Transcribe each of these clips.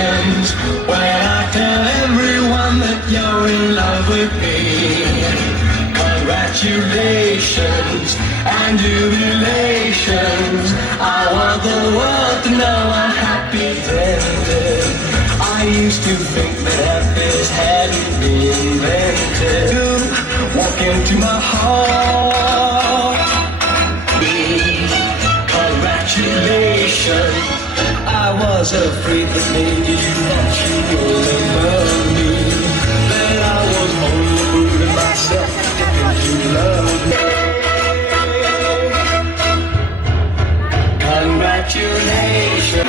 congratulations when I tell everyone that you're in love with me. Congratulations and jubilations. I want the world to know I'm happy ended. I used to think that happiness hadn't been invented. You walk into my heart. Congratulations. I was afraid that maybe you remember me. That I was only fooling myself thinking you loved me. Congratulations.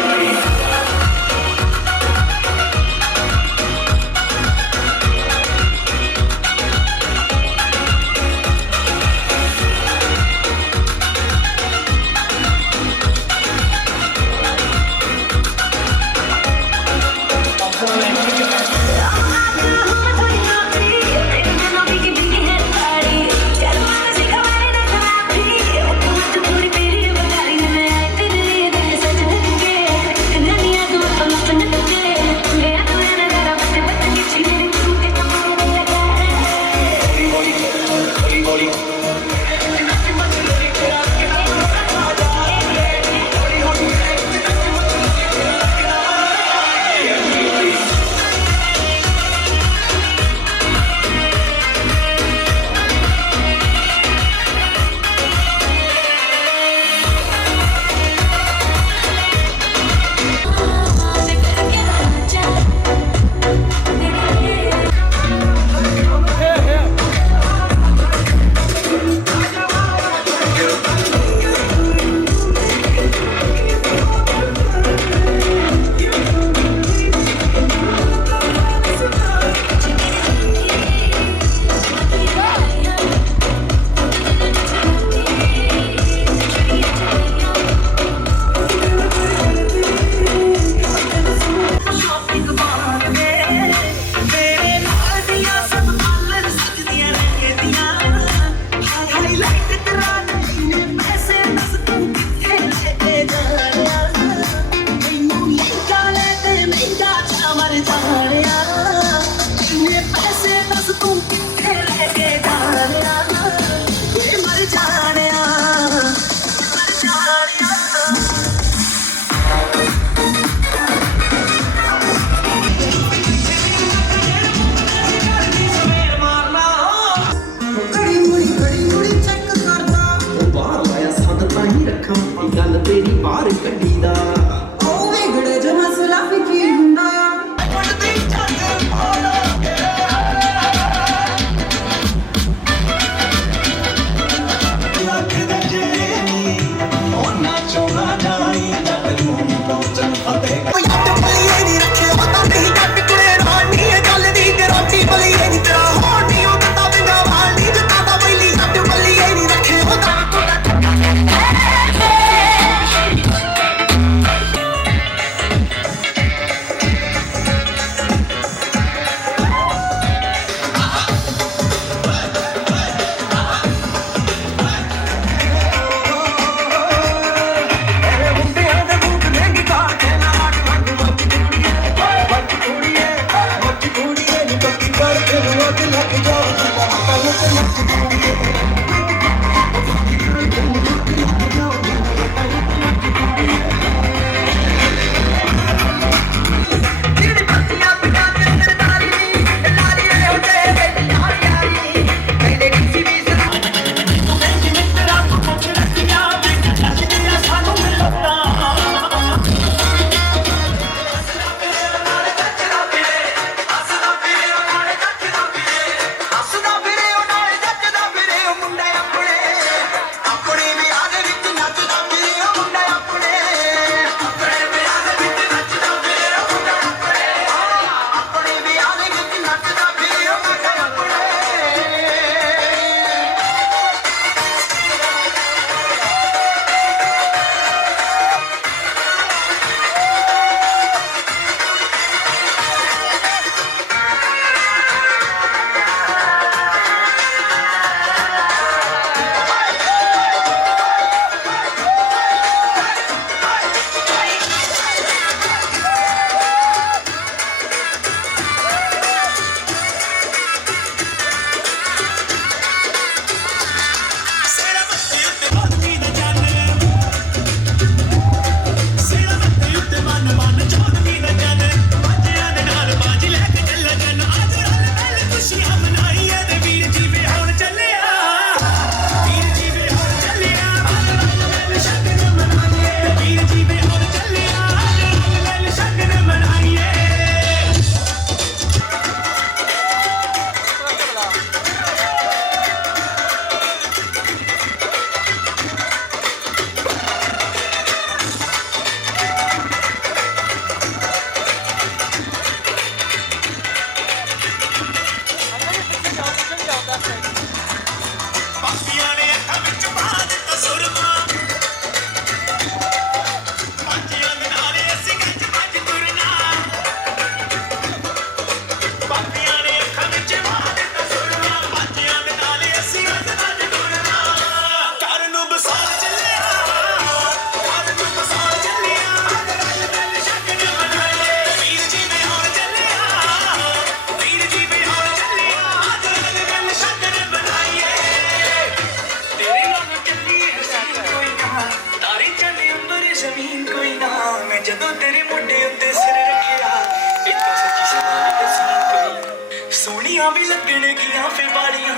भी लगने गियां फे वालियां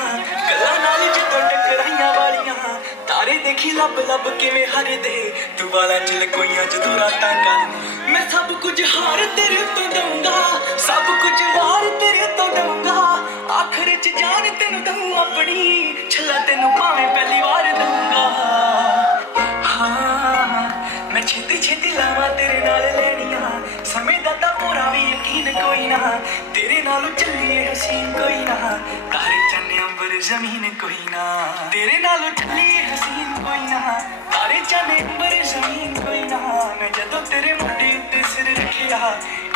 गल्लां नाल जदों टकराइयां वालियां तारे देखी लब लब किवें हरे दे तू वाला च लकोइयां जदों रातां कर मैं सब कुछ हार तेरे तो दूंगा सब कुछ वार तेरे तो दूंगा आखिर च जान तेनू दूं अपनी छला तेनू भावें पहली वार दूंगा हाँ मैं छेती छेती लावां तेरे नाल लेनियां समय दा तां पूरा भी यकीन कोई ना तेरे नाल चलिए हसीन कोई ना तारे चन्ने अंबर जमीन कोई ना तेरे नाल चलिए हसीन कोई ना तारे चन्ने अंबर जमीन कोई ना मैं जदों तेरे मुंडे उत्ते सिर रखिया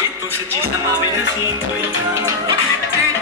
ये तू सच्ची समा भी हसीन कोई ना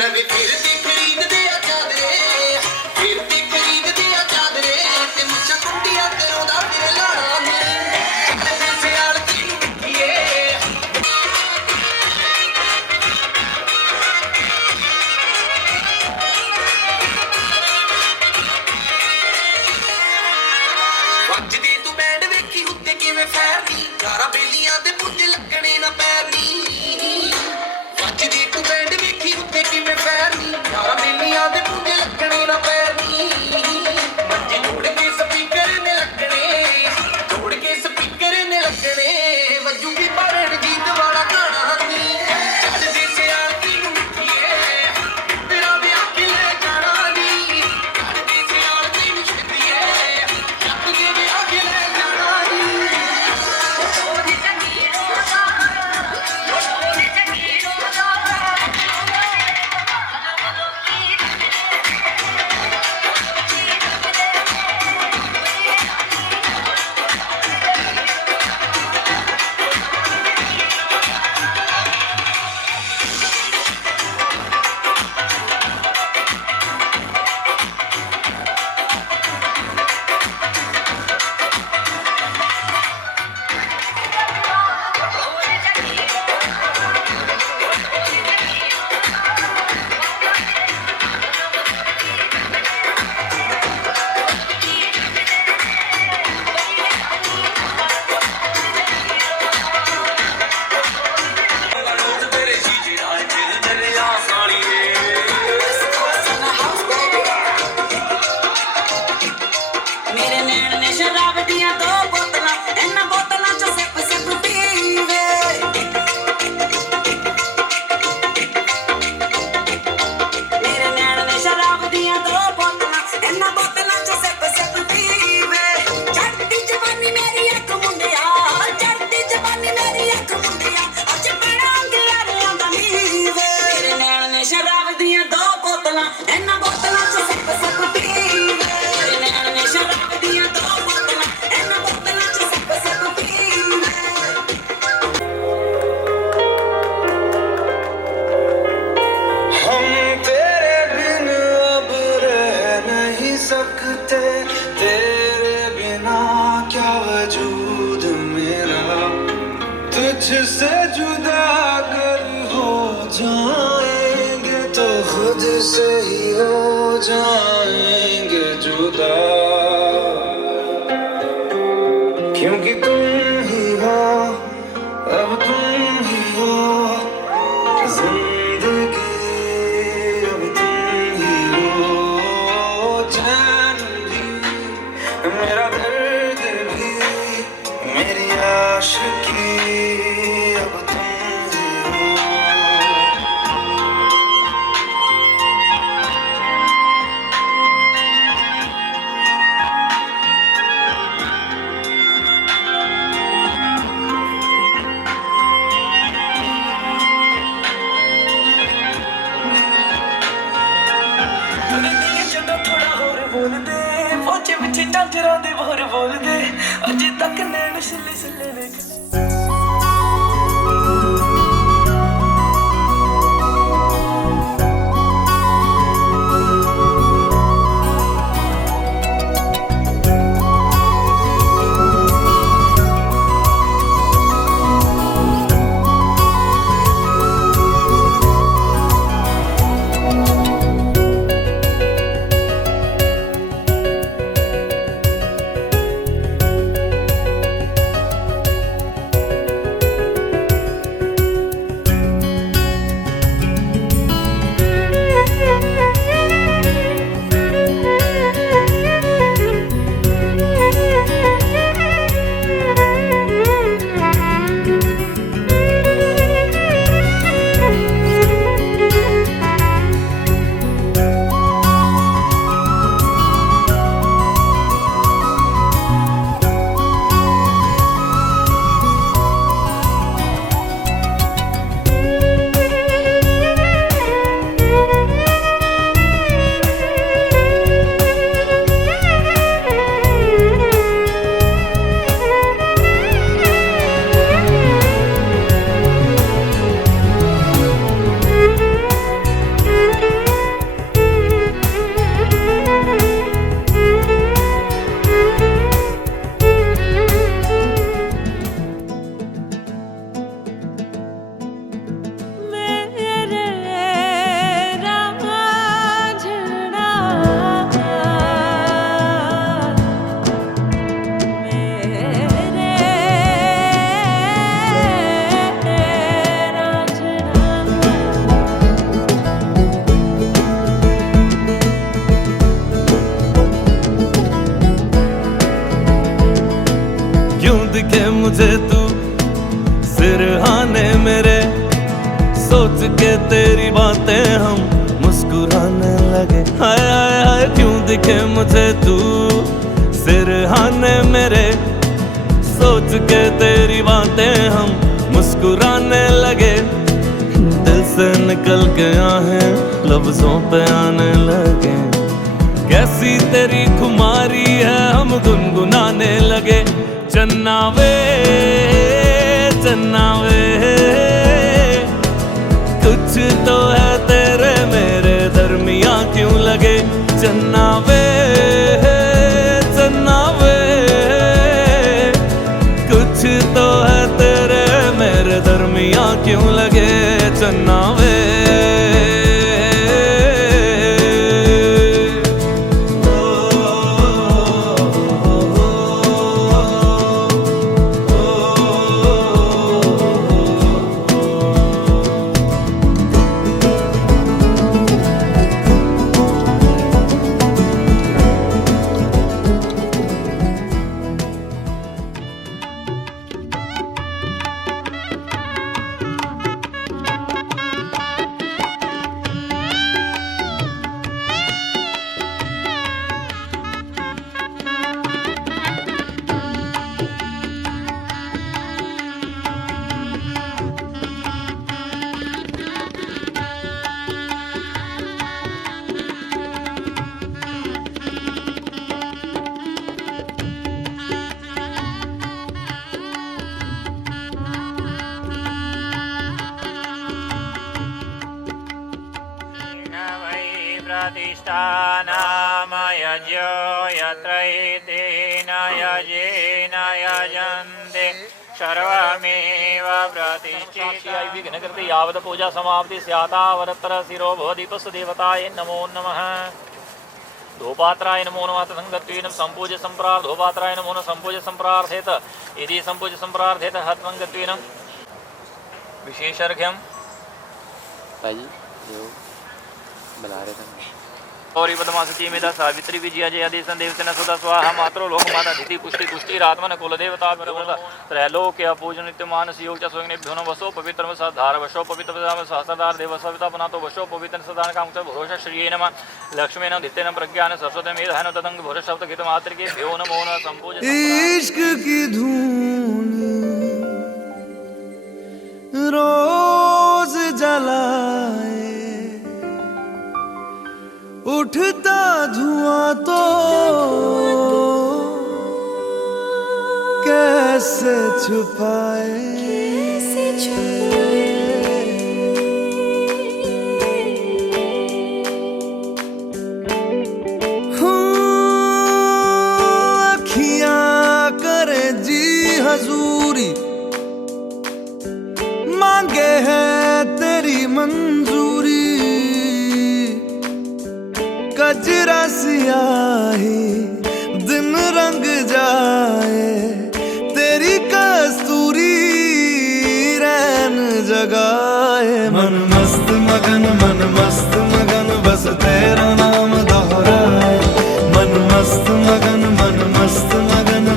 नवे फिर ते खरीददे आ चादरे फिर ते खरीददे आ चादरे ते मुच्छां कुंडियां करोंदा तेरे लाड़ा ने ते सियाल की ये वजदी तू बैंड वेखी उत्ते किवें फैरनी यारा बेलियां दे पुंज लगणे ना पैरनी वजदी तू बैंड वेखी उत्ते किवें फैरनी यारा बेलियां दे पुंज लगणे ना पैरनी मंजे जोड़ के स्पीकर ने लगणे जोड़ के स्पीकर ने लगणे वजूगी भरण गीत वाला गाना नी चढ़दे सियाल दी मुठिए तेरा ब्याह के ले जाना नी चढ़दे सियाल दी मुठिए जब के ब्याह के ले जाना नी मेरे नैन ने शराब दियां दो बोतलां इन्हां बोतलां चों सिप सिप पीवे मेरे नैन ने शराब दियां दो बोतलां इन्हां बोतलां चों सिप सिप पीवे चढ़दी जवानी मेरी अख मुंडिया चढ़दी जवानी मेरी अख मुंडिया अज बनांगे यारियां दा मीवे मेरे नैन ने शराब दियां दो बोतलां इन्हां बोतलां चों सिप सिप पीवे मेरे नैन ने शराब दियां दो बोतलां इन्हां बोतलां चों सिप सिप पीवे हम तेरे बिन अब रह नहीं सकते तेरे बिना क्या वजूद मेरा तुझसे जुदा अगर हो जाएंगे तो खुद से ही हो जाएंगे जुदा क्योंकि तुम ही हो अब तुम ही हो जिंदगी अब तुम ही हो चैन डांगरां दे बोर बोलदे अजे तक नैन छिले छिले ने दिखे मुझे तू सिरहाने मेरे सोच के तेरी बातें हम मुस्कुराने लगे हाय हाय हाय क्यों दिखे मुझे तू सिरहाने मेरे सोच के तेरी बातें हम मुस्कुराने लगे दिल से निकल के आहें लफ्जों पे आने लगे कैसी तेरी खुमारी है हम गुनगुनाने लगे चन्ना वे कुछ तो है तेरे मेरे दरमियां क्यों लगे चन्ना वे कुछ तो है तेरे मेरे दरमियां क्यों लगे चन्ना वे प्रतिष्ठानामयज्यो यत्रैतेन यजेन यजन्ते सर्वमेव प्रतिष्ठितं विघ्नकृते यावत् पूजा समाप्ति स्यातावरत्र शिरो भवदीपस्य देवताय नमो नमः धूपात्राय नमो नमः तदंगत्वेन संपूज्य संप्रार्थ धूपात्राय नमो नमः संपूज्य संप्रार्थेत यदि संपूज्य संप्रार्थेत हत्वंगत्वेन विशेषर्घ्यं भाई जो बुला रहे थे गौरी पद्मासती मेधा सावित्री विजया जया देशन देवसेना सुधा स्वाहा मातृ लोक माता धीति पुष्टि पुष्टि आत्मन कुल देवता त्रैलोक्य पूजन नित्य मानस योग स्वग्नेभ्यो न वसो पवित्र साधार वशो पवित्र सहस्रदार देव सविता बनातो वशो पवित्र सदान काम भरोष श्री नमः लक्ष्मी न धित्य न प्रज्ञान सरस्वती मेधा न तदंग भरोष शब्द गीत मात्र के भ्यो नमो न संपूजन इश्क की धून रोज जलाए उठता धुआं तो कैसे छुपाए अखियां करे जी हजूरी, मांगे है तेरी मंजूरी। कजरा सियाही दिन रंग जाए, तेरी कस्तूरी रैन जगाए। मन मस्त मगन बस तेरा नाम दोहराए। मन मस्त मगन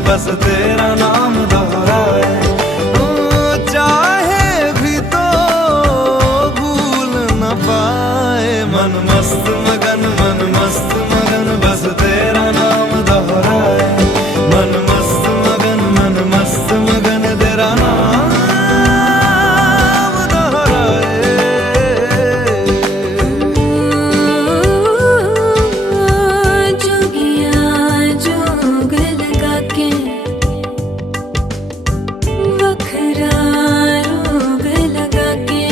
बस तेरा नाम दोहराए। चाहे भी तो भूल न पाए। मन मस्त मगन बस तेरा नाम दोहराए। मन मस्त मगन तेरा नाम दोहराए। जोगिया जोग लगा के वखरा रोग लगा के,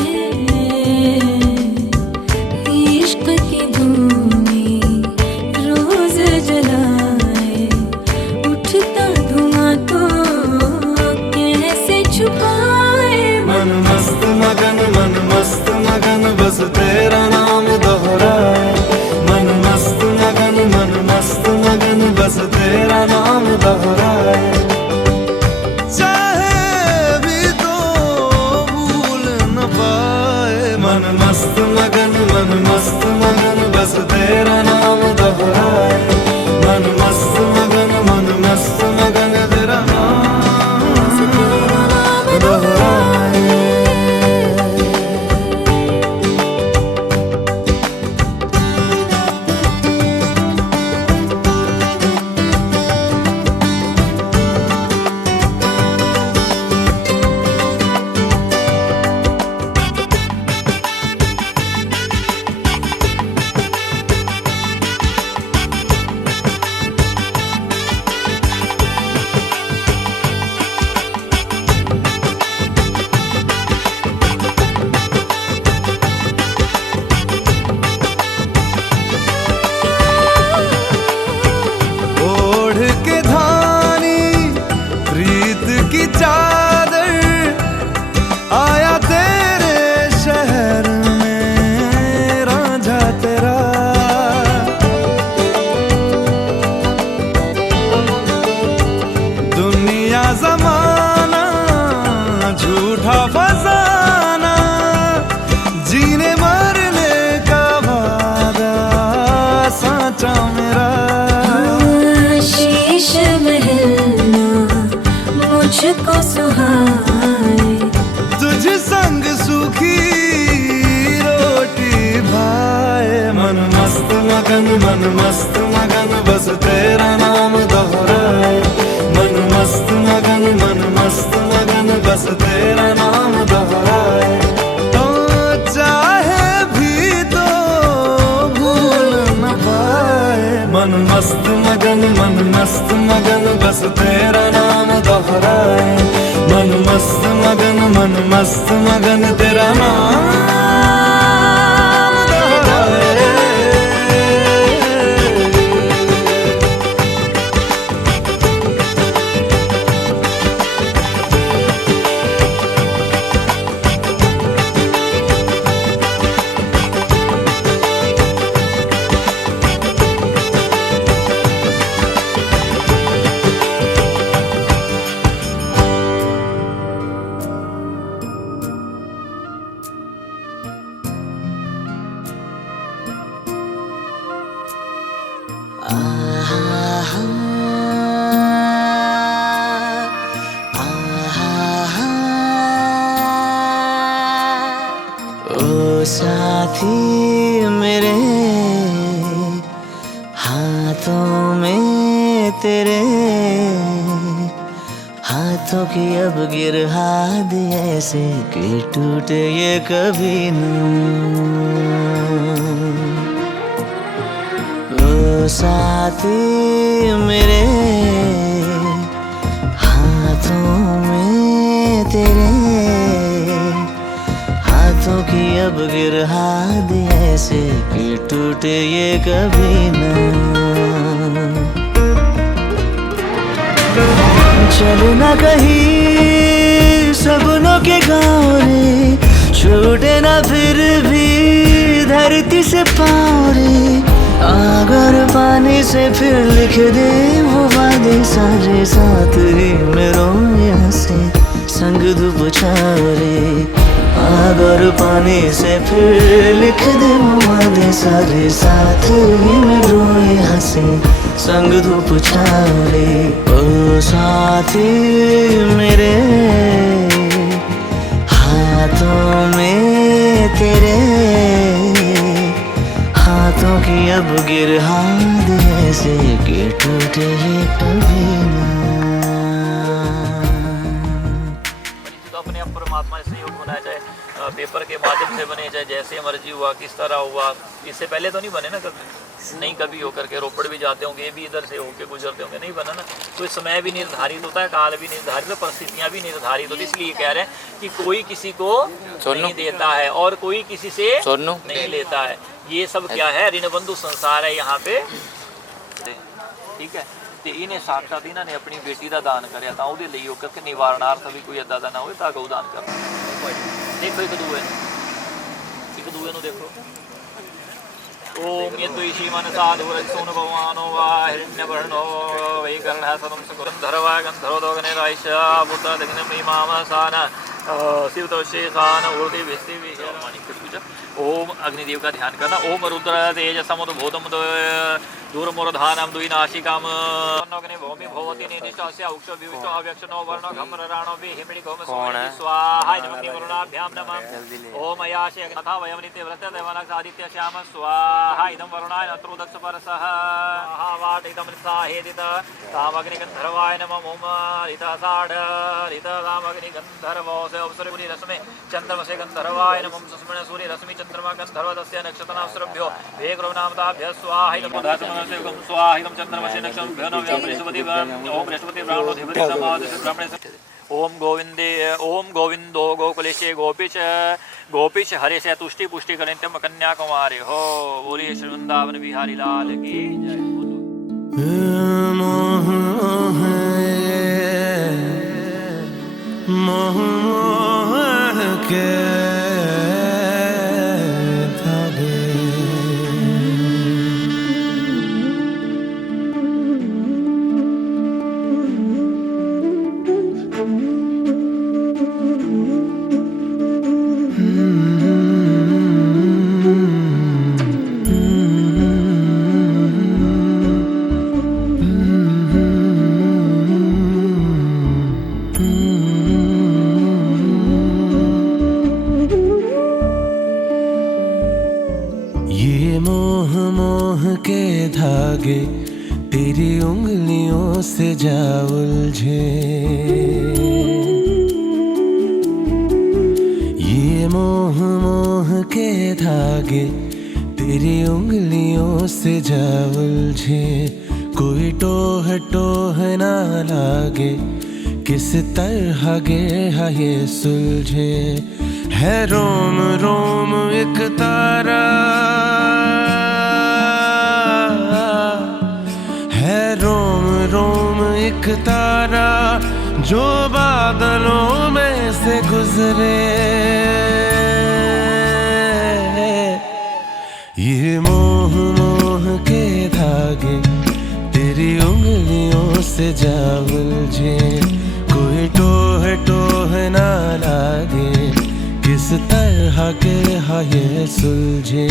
इश्क की धूनी रोज जलाए। उठता धुआं तो कैसे छुपाए। मन मस्त मगन बस तेरा नाम दोहराए। मन मस्त मगन बस तेरा नाम दोहराए। चाहे भी तो भूल न पाए। मन मस्त मगन बस तेरा नाम दोहराए। मन मस्त मगन तेरा नाम दोहराए। की चादर आया तेरे शहर में रांझा तेरा। दुनिया जमाना झूठा फसाना, जीने मरने का वादा साचा मेरा। शीश महलना मुझको सुहाए, तुझ संग सूखी रोटी भाए। मन मस्त मगन बस तेरा नाम दोहराए। मन मस्त मगन बस तेरा नाम दोहराए। तो चाहे भी तो भूल न पाए। मन मस्त मगन बस तेरा नाम दोहराए। मन मस्त मगन तेरा नाम दोहराए। ओ साथी मेरे हाथों में तेरे हाथों की अब गिरहा दी ऐसे कि टूटे ये कभी न। ओ साथी मेरे हाथों में तेरे, हाथों की अब गिरहा दे ऐसे कि टूटे ये कभी ना। चलना कहीं सपनों के गाँव रे, छूटे ना फिर भी धरती से पाँव रे। अगर पानी से फिर लिख दे वो वादे सारे, साथ ही में रोए हंसे संग धूप छाँव रे। अगर पानी से फिर लिख दे वो वादे सारे, साथ ही में रोए हंसे संग धूप छाँव रे। ओ साथी मेरे, हाथों में तेरे, हाथों की अब गिरहा दे ऐसे कि टूटे ये कभी ना। तो अपने आप परमात्मा से सहयोग होना है, चाहे पेपर के माध्यम से बने, चाहे जैसे मर्जी हुआ, किस तरह हुआ। इससे पहले तो नहीं बने ना कभी, नहीं कभी होकर के रोपड़ भी जाते होंगे, ये भी इधर से होके गुजरते होंगे, नहीं बना ना। तो इस समय भी निर्धारित होता है, काल भी निर्धारित है, परिस्थितियाँ भी निर्धारित होती है। इसलिए कह रहे हैं कि कोई किसी को नहीं देता है और कोई किसी से नहीं लेता है। ये सब क्या है, ऋणबंधु संसार है यहाँ पे, ठीक है। तो इन्हें साक्षात इन्होंने अपनी बेटी का दान कराया था, ਉਹਦੇ ਲਈ ਉਹ ਕਰਕੇ ਨਿਵਾਰणार्थ भी कोई इदा ना हो ਤਾਂ ਗਊ ਦਾਨ ਕਰਨਾ। देखो एक दूए ਨੂੰ देखो। ओम यद्वैषी मनसा धूरजसोन भगवानो वा हिरण्यवर्णो वैकर्णः सदं सुगन्धर्वा गन्धर्वो गणेरायश बुद्ध दक्षिणमीमांसान शिवतोषेसान ऊर्ध्व विस्ति विशेष। ओम अग्निदेव का ध्यान करना। ओम रुद्र तेज समुद्भूतम दूरमूर्धानम द्विनाशिकाम अग्नि भूमि भवति निदिष्टस्य उक्ष विविष्ट अव्यक्षनो वर्णो घमराणो विहिमणि घोम सोमि स्वाहा नमः वरुणाभ्यां नमः। ओम अयाशे तथा वयम नित्य व्रत देवनक्ष आदित्य श्याम स्वाहा इदं वरुणाय नत्रोदक्ष परसः वाट इदं साहेदित तामग्नि गन्धर्वाय नमः। ओम रितसाड रित तामग्नि गन्धर्वो से अवसरपुरी रश्मि चन्द्रमसे गन्धर्वाय नमः। सुस्मण सूर्य रश्मि चन्द्रमा गन्धर्व तस्य नक्षत्रनामस्रभ्यो वेग्रवनामताभ्यः स्वाहा इदं पदार्थमनसेकं स्वाहा इदं चन्द्रमसे नक्षत्रभ्यो नमः। बृहस्पति ओम बृहस्पति ब्राह्मणो धिपति समादि ब्राह्मणे। ओम गोविंदे ओम गोविंदो गोकुलेशे गोपीश हरे से तुष्टि पुष्टि करेंत्यम कन्याकुमारी हो। बोलिए श्री वृंदावन बिहारी लाल की जय। मोह मोह के धागे, धागे तेरी उंगलियों से जा उलझे। ये मोह मोह के धागे तेरी उंगलियों से जा उलझे। कोई टोह टोह ना लागे, किस तरह गे ये सुलझे। है रोम रोम एक तारा, रोम रोम एक तारा जो बादलों में से गुजरे। ये मोह मोह के धागे तेरी उंगलियों से जा उलझे। कोई टोह टोह ना लागे, किस तरह के ये सुलझे।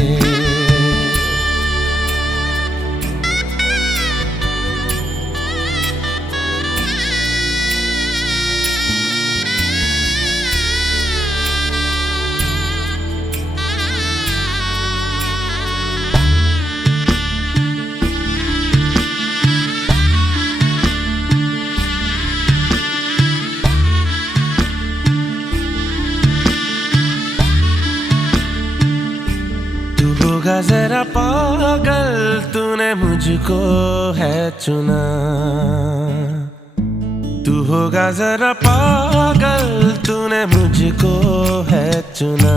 जरा पागल तूने मुझको है चुना, तू होगा जरा पागल, तूने मुझको है चुना।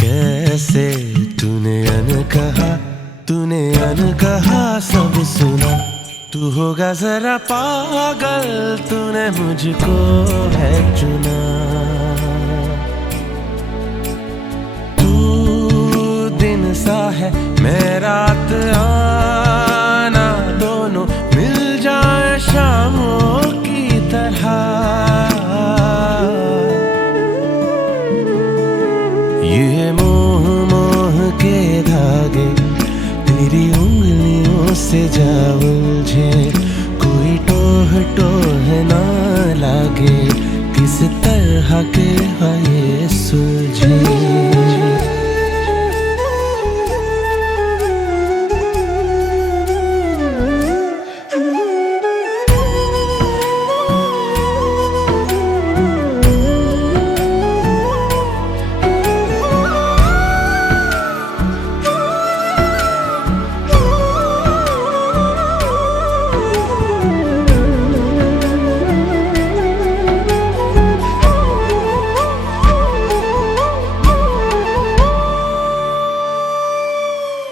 कैसे तूने अनकहा सब सुना। तू होगा जरा पागल, तूने मुझको है चुना। तू दिन सा है मैं रात आना, दोनों मिल जाए शामों की तरह। ये मोह के धागे तेरी उंगलियों से जा उलझे, कोई टोह ना लागे, किस तरह के है ये सुलझे।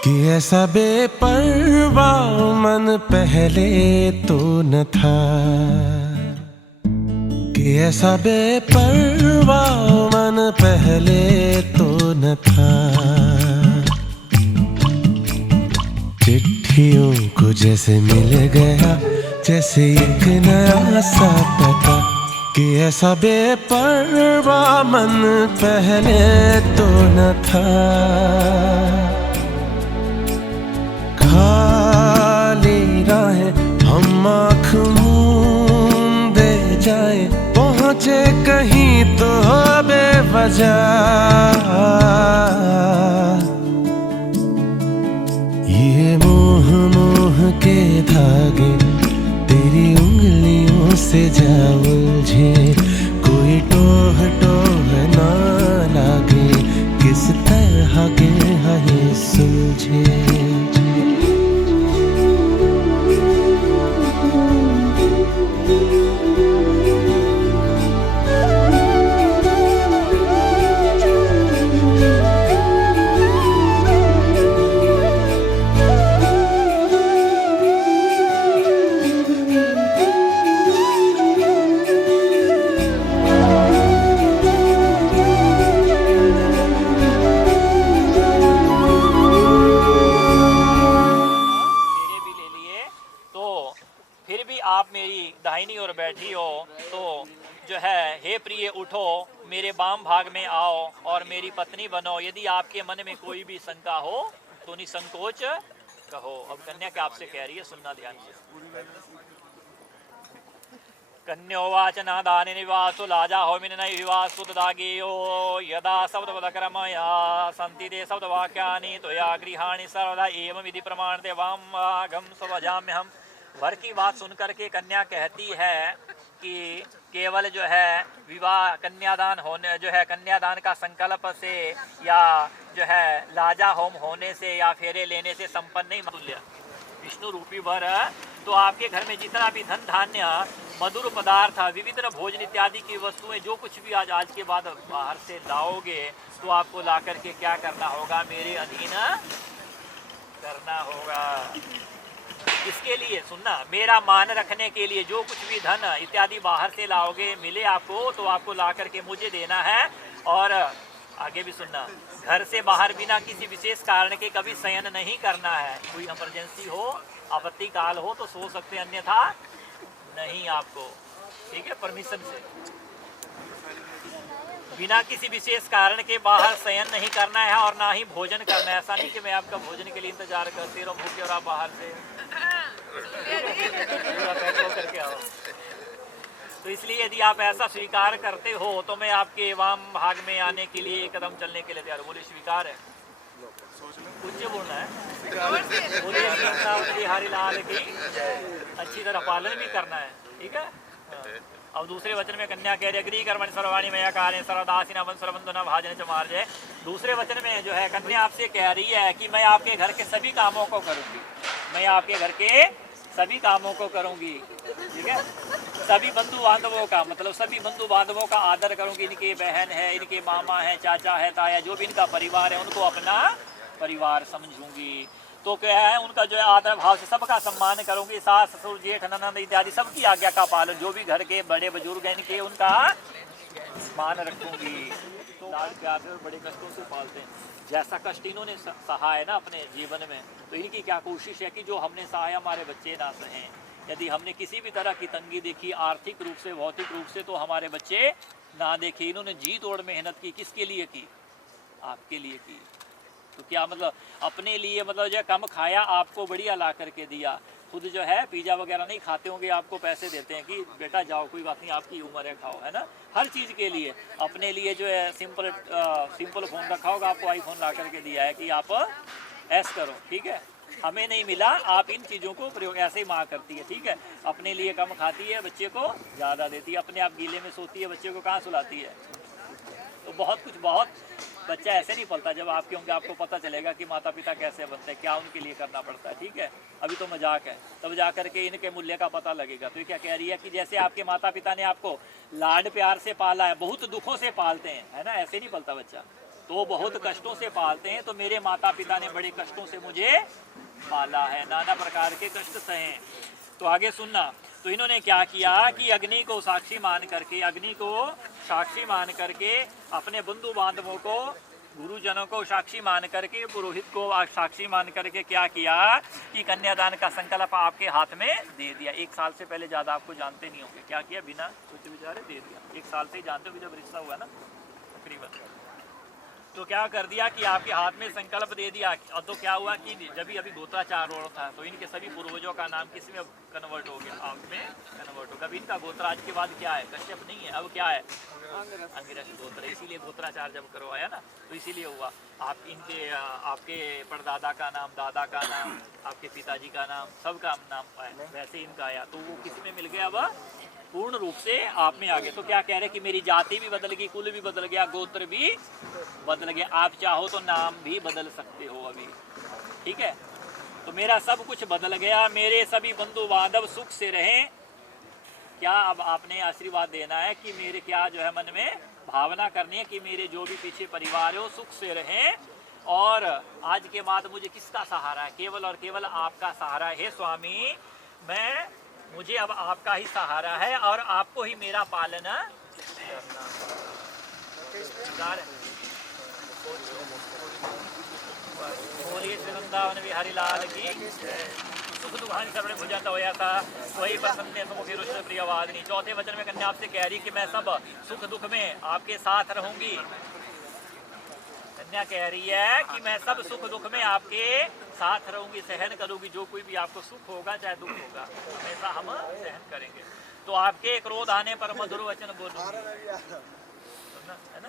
कि ऐसा बेपरवाह मन पहले तो न था, कि ऐसा बेपरवाह मन पहले तो न था। चिट्ठियों को जैसे मिल गया जैसे एक नया सा पता, कि ऐसा बेपरवाह मन पहले तो न था। खाली राहें हम आँख मूंदे जाए, पहुँचे कहीं तो बेवजह। ये मोह के धागे तेरी उंगलियों से जा उलझे, कोई टोह ना लागे, किस तरह के है सुलझे। दाहिनी ओर बैठी हो तो जो है, हे प्रिय उठो मेरे वाम भाग में आओ और मेरी पत्नी बनो। यदि आपके मन में कोई भी शंका हो तो निसंकोच कहो। अब कन्या क्या आपसे कह रही है, सुनना ध्यान से। कन्योवाच नादानि निवासो लाजा होमिन विवासु तदागेयो यदा शब्दवदक्रमया सन्ति ते शब्दवाक्यानि त्वया गृहाणि सर्वदा एवं विधि प्रमाणते वाम आगम स्वजाम्यहम्। वर की बात सुनकर के कन्या कहती है कि केवल जो है विवाह कन्यादान होने जो है कन्यादान का संकल्प से या जो है लाजा होम होने से या फेरे लेने से संपन्न नहीं तुल्य विष्णु रूपी वर। तो आपके घर में जितना भी धन धान्य मधुर पदार्थ विविध भोजन इत्यादि की वस्तुएं जो कुछ भी आज के बाद बाहर से लाओगे तो आपको ला करके क्या करना होगा, मेरे अधीन करना होगा। इसके लिए सुनना, मेरा मान रखने के लिए जो कुछ भी धन इत्यादि बाहर से लाओगे मिले आपको तो आपको ला करके मुझे देना है। और आगे भी सुनना, घर से बाहर बिना किसी विशेष कारण के कभी शयन नहीं करना है। कोई इमरजेंसी हो आपत्ति काल हो तो सो सकते, अन्यथा नहीं आपको, ठीक है, परमिशन से। बिना किसी विशेष कारण के बाहर शयन नहीं करना है और ना ही भोजन करना है। ऐसा नहीं कि मैं आपका भोजन के लिए इंतजार करती रहूं भूखे और आप बाहर से करके आओ। तो इसलिए यदि आप ऐसा स्वीकार करते हो तो मैं आपके वाम भाग में आने के लिए एक कदम चलने के लिए तैयार हूं। बोले स्वीकार है, कुछ बोलना है, बोले बिहारी लाल की अच्छी तरह पालन भी करना है, ठीक है। अब दूसरे वचन में कन्या कह रही अग्री कर्मण सर्वाणी मया कार्य सर्वदासी न सर्वबंधु न भाजन च मार्जय। दूसरे वचन में जो है कन्या आपसे कह रही है कि मैं आपके घर के सभी कामों को करूंगी, मैं आपके घर के सभी कामों को करूंगी, ठीक है। सभी बंधु बांधवों का मतलब सभी बंधु बांधवों का आदर करूंगी। इनके बहन है, इनके मामा है, चाचा है, ताया, जो भी इनका परिवार है उनको अपना परिवार समझूंगी। तो क्या है, उनका जो है आदर भाव से सबका सम्मान करूंगी। सास ससुर जेठ ननद इत्यादि सबकी आज्ञा का पालन, जो भी घर के बड़े बुजुर्ग हैं इनके उनका मान रखूंगी। तो लाड प्यार से और बड़े कष्टों से पालते हैं। जैसा कष्ट इन्होंने सहा है ना अपने जीवन में, तो इनकी क्या कोशिश है कि जो हमने सहा है हमारे बच्चे ना सहें। यदि हमने किसी भी तरह की तंगी देखी आर्थिक रूप से भौतिक रूप से, तो हमारे बच्चे ना देखे। इन्होंने जी तोड़ मेहनत की, किसके लिए की? आपके लिए की। तो क्या मतलब अपने लिए मतलब जो कम खाया आपको बढ़िया ला करके दिया, खुद जो है पिज़्ज़ा वगैरह नहीं खाते होंगे, आपको पैसे देते हैं कि बेटा जाओ कोई बात नहीं आपकी उम्र है खाओ, है ना। हर चीज़ के लिए अपने लिए जो है सिंपल फ़ोन रखा होगा, आपको आईफोन ला करके दिया है कि आप ऐस करो, ठीक है। हमें नहीं मिला, आप इन चीज़ों को प्रयोग, ऐसे ही माँ करती है, ठीक है। अपने लिए कम खाती है, बच्चे को ज़्यादा देती है। अपने आप गीले में सोती है, बच्चे को कहाँ सुलाती है। तो बहुत बच्चा ऐसे नहीं पलता। जब आपके होंगे आपको पता चलेगा कि माता पिता कैसे बनते हैं, क्या उनके लिए करना पड़ता है, ठीक है। अभी तो मजाक है, तब जा करके इनके मूल्य का पता लगेगा। तो ये क्या कह रही है कि जैसे आपके माता पिता ने आपको लाड प्यार से पाला है, बहुत दुखों से पालते हैं, है ना, ऐसे नहीं पलता बच्चा, तो बहुत कष्टों से पालते हैं। तो मेरे माता पिता ने बड़े कष्टों से मुझे पाला है, नाना प्रकार के कष्ट सहे। तो आगे सुनना। तो इन्होंने क्या किया कि अग्नि को साक्षी मान करके अपने बंधु बांधवों को, गुरुजनों को साक्षी मान करके, पुरोहित को साक्षी मान करके क्या किया कि कन्यादान का संकल्प आपके हाथ में दे दिया। 1 साल से पहले ज़्यादा आपको जानते नहीं होंगे, क्या किया, बिना सोचे विचारे दे दिया। 1 साल से ही जानते हो जब रिश्ता हुआ ना तकरीबन। तो क्या कर दिया कि आपके हाथ में संकल्प दे दिया। और तो क्या हुआ कि जब भी अभी गोत्राचार था तो इनके सभी पूर्वजों का नाम किस में कन्वर्ट हो गया, आप में कन्वर्ट हो गया। अभी इनका गोत्र आज के बाद क्या है, कश्यप नहीं है, अब क्या है, अंगिरस गोत्र। इसीलिए गोत्राचार जब करवाया ना तो इसीलिए हुआ। आप इनके आपके परदादा का नाम, दादा का नाम, आपके पिताजी का नाम, सबका नाम आया, वैसे इनका आया। तो वो किस में मिल गया, अब पूर्ण रूप से आप में आ गए। तो क्या कह रहे कि मेरी जाति भी बदल गई, कुल भी बदल गया, गोत्र भी बदल गया। आप चाहो तो नाम भी बदल सकते हो अभी, ठीक है। तो मेरा सब कुछ बदल गया, मेरे सभी बंधु बांधव सुख से रहें। क्या अब आपने आशीर्वाद देना है कि मेरे क्या जो है मन में भावना करनी है कि मेरे जो भी पीछे परिवार है वो सुख से रहें। और आज के बाद मुझे किसका सहारा है, केवल और केवल आपका सहारा है स्वामी। मुझे अब आपका ही सहारा है और आपको ही मेरा पालन करना। बोलिए श्री वृंदावन बिहारी लाल की। सुख दुखान सर्वण भुजंत होया था वही प्रसन्न सुमुखी रुष्ट प्रिय वादिनी। चौथे वचन में कन्या आपसे कह रही कि मैं सब सुख दुख में आपके साथ रहूंगी। कन्या कह रही है कि मैं सब सुख दुख में आपके साथ रहूंगी, सहन करूंगी। जो कोई भी आपको सुख होगा चाहे दुख होगा, हमेशा हम सहन करेंगे। तो आपके क्रोध आने पर मधुर वचन बोलूंगी, है ना,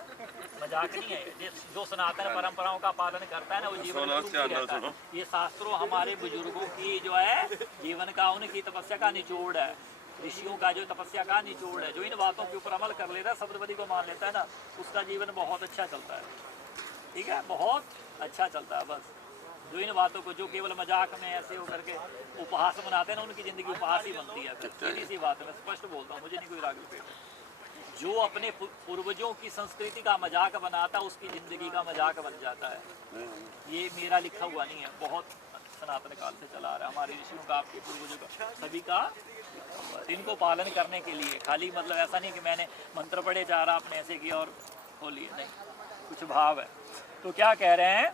मजाक नहीं है। जो सनातन परंपराओं का पालन करता है ना वो जीवन में सुखी रहता है। ये शास्त्रों हमारे बुजुर्गों की जो है जीवन का, उनकी तपस्या का निचोड़ है, ऋषियों का जो तपस्या का निचोड़ है। जो इन बातों के ऊपर अमल कर लेता है, शब्दवली को मान लेता है ना, उसका जीवन बहुत अच्छा चलता है, ठीक है, बहुत अच्छा चलता है। बस जो इन बातों को, जो केवल मजाक में ऐसे हो करके उपहास मनाते हैं ना, उनकी ज़िंदगी उपहास ही बनती है। सीधी सी बात है, मैं स्पष्ट बोलता हूँ, मुझे नहीं कोई राग पेट। जो अपने पूर्वजों की संस्कृति का मजाक बनाता है उसकी ज़िंदगी का मजाक बन जाता है। ये मेरा लिखा हुआ नहीं है, बहुत सनातन काल से चला आ रहा है, हमारे ऋषियों का, आपके पूर्वजों का, सभी का। इनको पालन करने के लिए खाली मतलब ऐसा नहीं कि मैंने मंत्र पढ़े जा रहा आपने ऐसे किया और हो लिए, नहीं, कुछ भाव है। तो क्या कह रहे हैं,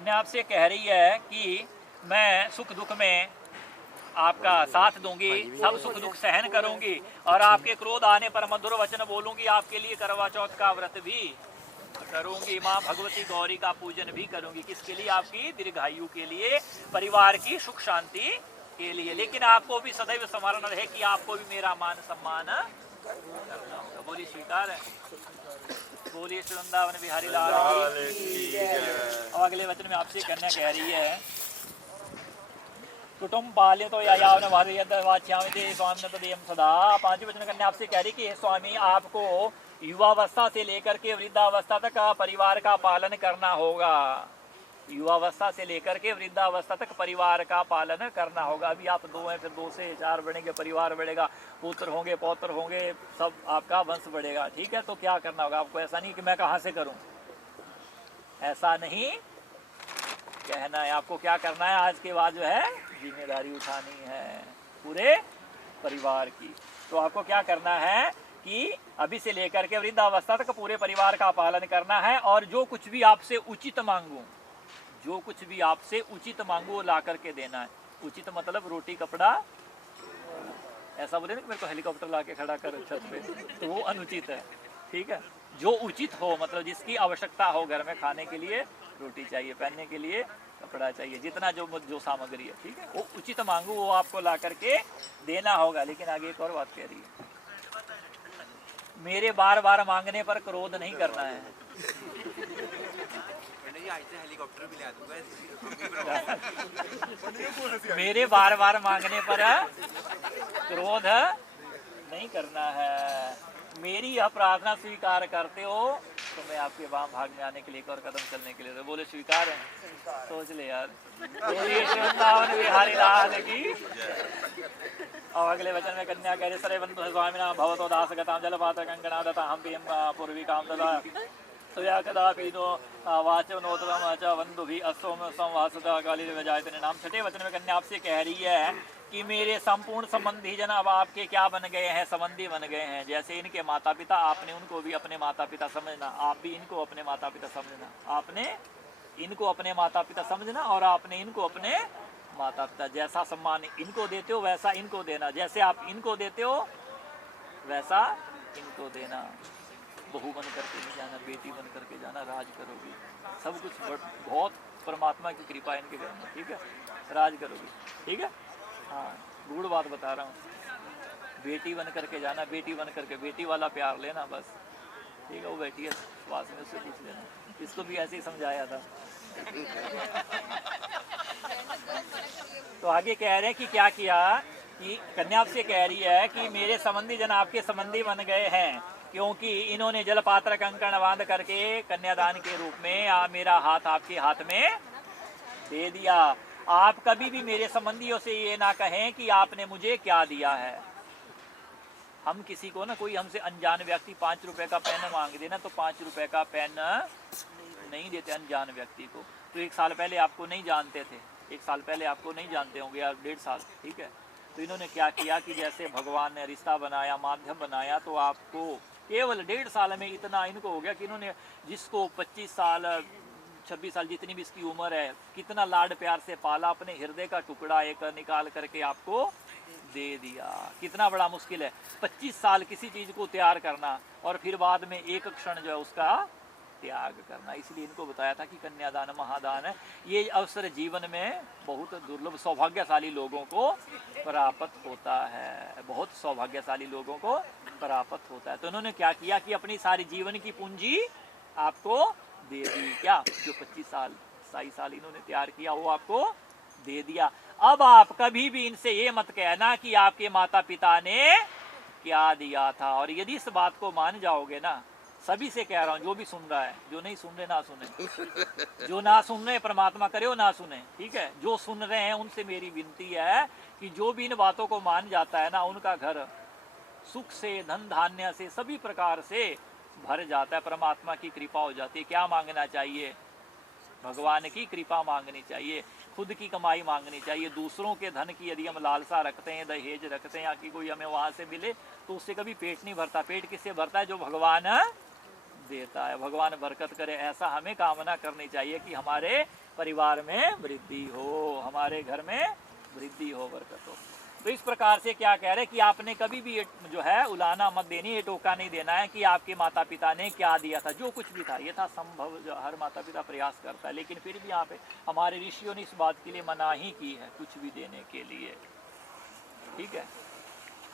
मैं आपसे कह रही है कि मैं सुख दुख में आपका साथ दूंगी, सब सुख दुख सहन करूंगी और आपके क्रोध आने पर मधुर वचन बोलूंगी। आपके लिए करवा चौथ का व्रत भी करूंगी, माँ भगवती गौरी का पूजन भी करूंगी। किसके लिए, आपकी दीर्घायु के लिए, परिवार की सुख शांति के लिए। लेकिन आपको भी सदैव स्मरण रहे कि आपको भी मेरा मान सम्मान करना होगा। बोली स्वीकार है, बोलिए श्री वृंदावन बिहारी लाल की। और अगले वचन में आपसे कन्या कह रही है, कुटुंब पाले तो यावन वाच्यामि स्वामी तदेम सदा। 5वें वचन कन्या आपसे कह रही कि स्वामी आपको युवावस्था से लेकर के वृद्धावस्था तक परिवार का पालन करना होगा। युवावस्था से लेकर के वृद्धावस्था तक परिवार का पालन करना होगा। अभी आप 2 हैं, फिर 2 से 4 बढ़ेंगे, परिवार बढ़ेगा, पुत्र होंगे, पौत्र होंगे, सब आपका वंश बढ़ेगा। ठीक है, तो क्या करना होगा आपको? ऐसा नहीं कि मैं कहाँ से करूँ, ऐसा नहीं कहना है। आपको क्या करना है? आज के बाद जो है जिम्मेदारी उठानी है पूरे परिवार की। तो आपको क्या करना है कि अभी से लेकर के वृद्धावस्था तक पूरे परिवार का पालन करना है, और जो कुछ भी आपसे उचित मांगूं, जो कुछ भी आपसे उचित मांगू वो ला करके देना है। उचित मतलब रोटी कपड़ा, ऐसा बोले ना कि मेरे को हेलीकॉप्टर ला के खड़ा कर छत पे, तो वो अनुचित है। ठीक है, जो उचित हो, मतलब जिसकी आवश्यकता हो, घर में खाने के लिए रोटी चाहिए, पहनने के लिए कपड़ा चाहिए, जितना जो सामग्री है, ठीक है, वो उचित मांगू वो आपको ला करके देना होगा। लेकिन आगे एक और बात कह रही है, मेरे बार बार मांगने पर क्रोध नहीं करना है। मेरे बार बार मांगने पर क्रोध नहीं करना है। मेरी यह प्रार्थना स्वीकार करते हो तो मैं आपके वाम भाग में आने के लिए एक और कदम चलने के लिए। तो बोले स्वीकार है, सोच ले यार। बोलिए वृंदावन बिहारी लाल की। और अगले वचन में कन्या कह रही, सरे बंधु स्वामिना भवतो दास गताम जलपात कंकणा दता हम भी पूर्वी काम दता सुया कदापि नो वाचो नोतम च बंधु भी असोम संवासता काली जायतने नाम। छठे वचन में कन्या आपसे कह रही है कि मेरे संपूर्ण संबंधी जन अब आपके क्या बन गए हैं? संबंधी बन गए हैं। जैसे इनके माता पिता, आपने उनको भी अपने माता पिता समझना, आप भी इनको अपने माता पिता समझना। आपने इनको अपने माता पिता समझना और आपने इनको अपने माता पिता, जैसा सम्मान इनको देते हो वैसा इनको देना, जैसे आप इनको देते हो वैसा इनको देना। बहू बन करके नहीं जाना, बेटी बन करके जाना, राज करोगी। सब कुछ बहुत परमात्मा की कृपा इनके घर में, ठीक है, राज करोगी। ठीक है, हाँ, गुड़ बात बता रहा हूँ। बेटी बन करके जाना, बेटी बन करके, बेटी वाला प्यार लेना बस। ठीक है, वो बेटी है पास में, उससे पूछ लेना। इसको भी ऐसे ही समझाया था। तो आगे कह रहे हैं कि क्या किया, कि कन्या आपसे कह रही है कि मेरे संबंधी जन आपके संबंधी बन गए हैं, क्योंकि इन्होंने जलपात्र कंकण बांध करके कन्यादान के रूप में मेरा हाथ आपके हाथ में दे दिया। आप कभी भी मेरे संबंधियों से ये ना कहें कि आपने मुझे क्या दिया है। हम किसी को ना, कोई हमसे अनजान व्यक्ति 5 रुपए का पेन मांग देना तो 5 रुपए का पेन नहीं देते अनजान व्यक्ति को। तो 1 साल पहले आपको नहीं जानते थे, 1 साल पहले आपको नहीं जानते होंगे, या 1.5 साल, ठीक है। तो इन्होंने क्या किया कि जैसे भगवान ने रिश्ता बनाया, माध्यम बनाया, तो आपको केवल 1.5 साल में इतना इनको हो गया कि इन्होंने जिसको 25 साल 26 साल जितनी भी इसकी उम्र है, कितना लाड प्यार से पाला, अपने हृदय का टुकड़ा एक निकाल करके आपको दे दिया। कितना बड़ा मुश्किल है 25 साल किसी चीज को तैयार करना और फिर बाद में एक क्षण जो है उसका त्याग करना। इसलिए इनको बताया था कि कन्यादान महादान है। ये अवसर जीवन में बहुत दुर्लभ, सौभाग्यशाली लोगों को प्राप्त होता है, बहुत सौभाग्यशाली लोगों को प्राप्त होता है। तो उन्होंने क्या किया कि अपनी सारी जीवन की पूंजी आपको दे दी। क्या, जो 25 साल 27 साल इन्होंने तैयार किया वो आपको दे दिया। अब आप कभी भी इनसे ये मत कहना कि आपके माता पिता ने क्या दिया था। और यदि इस बात को मान जाओगे ना, सभी से कह रहा हूँ, जो भी सुन रहा है, जो नहीं सुन रहे ना सुने, जो ना सुन रहे परमात्मा करे वो ना सुने, ठीक है। जो सुन रहे हैं उनसे मेरी विनती है कि जो भी इन बातों को मान जाता है ना, उनका घर सुख से, धन धान्य से, सभी प्रकार से भर जाता है। परमात्मा की कृपा हो जाती है। क्या मांगना चाहिए? भगवान की कृपा मांगनी चाहिए, खुद की कमाई मांगनी चाहिए। दूसरों के धन की यदि हम लालसा रखते हैं, दहेज रखते हैं, या कि कोई हमें वहाँ से मिले, तो उससे कभी पेट नहीं भरता। पेट किससे भरता है? जो भगवान देता है। भगवान बरकत करे, ऐसा हमें कामना करनी चाहिए कि हमारे परिवार में वृद्धि हो, हमारे घर में वृद्धि हो, बरकत हो। तो इस प्रकार से क्या कह रहे हैं कि आपने कभी भी जो है उलाना मत देनी, ये टोका नहीं देना है कि आपके माता पिता ने क्या दिया था। जो कुछ भी था ये था संभव, जो हर माता पिता प्रयास करता है, लेकिन फिर भी यहाँ पे हमारे ऋषियों ने इस बात के लिए मना ही की है कुछ भी देने के लिए, ठीक है।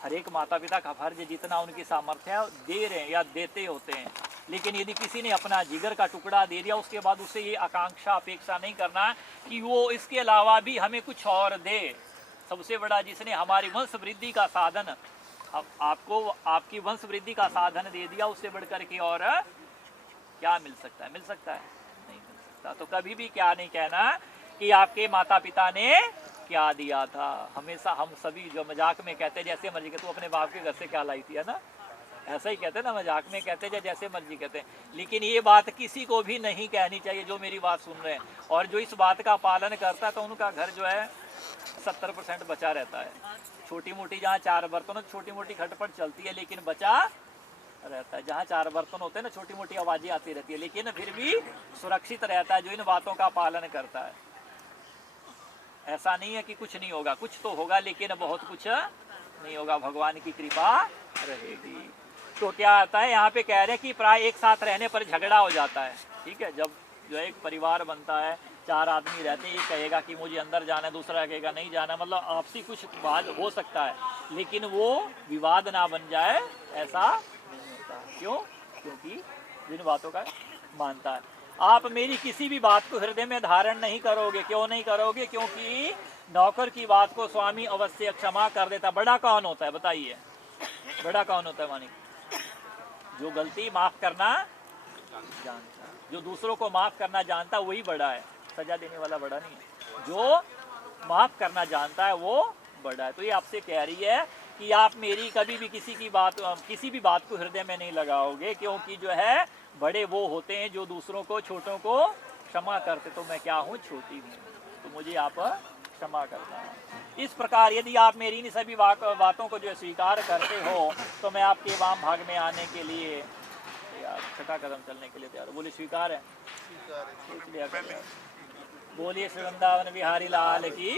हर एक माता पिता का फर्ज जितना उनकी सामर्थ्य है दे रहे हैं या देते होते हैं। लेकिन यदि किसी ने अपना जिगर का टुकड़ा दे दिया, उसके बाद उसे ये आकांक्षा अपेक्षा नहीं करना कि वो इसके अलावा भी हमें कुछ और दे। सबसे बड़ा जिसने हमारी वंश वृद्धि का साधन, आपको आपकी वंश वृद्धि का साधन दे दिया, उससे बढ़कर के और क्या मिल सकता है? मिल सकता है? नहीं मिल सकता। सकता। तो कभी भी क्या नहीं कहना कि आपके माता पिता ने क्या दिया था। हमेशा हम सभी जो मजाक में कहते हैं जैसे मर्जी कहते, तू अपने बाप के घर से क्या लाई थी, है ना, ऐसा ही कहते हैं ना, मजाक में कहते हैं जैसे मर्जी कहते हैं। लेकिन ये बात किसी को भी नहीं कहनी चाहिए जो मेरी बात सुन रहे हैं। और जो इस बात का पालन करता है तो उनका घर जो है 70% बचा रहता है। छोटी मोटी जहाँ 4 बर्तन, छोटी मोटी खटपट चलती है लेकिन बचा रहता है। जहाँ 4 बर्तन होते हैं ना, छोटी मोटी आवाज़ें आती रहती है लेकिन फिर भी सुरक्षित रहता है जो इन बातों का पालन करता है। ऐसा नहीं है कि कुछ नहीं होगा, कुछ तो होगा लेकिन बहुत कुछ नहीं होगा, भगवान की कृपा रहेगी। तो क्या आता है यहाँ पे कह रहे हैं कि प्राय एक साथ रहने पर झगड़ा हो जाता है। ठीक है, जब जो एक परिवार बनता है, 4 आदमी रहते हैं, ये कहेगा कि मुझे अंदर जाना है, दूसरा कहेगा नहीं जाना, मतलब आपसी कुछ बात हो सकता है लेकिन वो विवाद ना बन जाए ऐसा नहीं होता। क्यों? क्योंकि जिन बातों का मानता है। आप मेरी किसी भी बात को हृदय में धारण नहीं करोगे। क्यों नहीं करोगे? क्योंकि नौकर की बात को स्वामी अवश्य क्षमा कर देता। बड़ा कौन होता है बताइए? बड़ा कौन होता है? मानी जो गलती माफ करना जानता, जो दूसरों को माफ करना जानता वही बड़ा है, सजा देने वाला बड़ा नहीं है। जो माफ करना जानता है वो बड़ा है। तो ये आपसे कह रही है कि आप मेरी कभी भी किसी भी बात को हृदय में नहीं लगाओगे, क्योंकि जो है बड़े वो होते हैं जो दूसरों को, छोटों को क्षमा करते। तो मैं क्या हूँ? छोटी हूँ, तो मुझे आप क्षमा करना। इस प्रकार यदि आप मेरी इन सभी बातों को जो स्वीकार करते हो तो मैं आपके वाम भाग में आने के लिए, छठा कदम चलने के लिए तैयार। बोलिए स्वीकार है? बोलिए श्री वृंदावन बिहारी लाल की।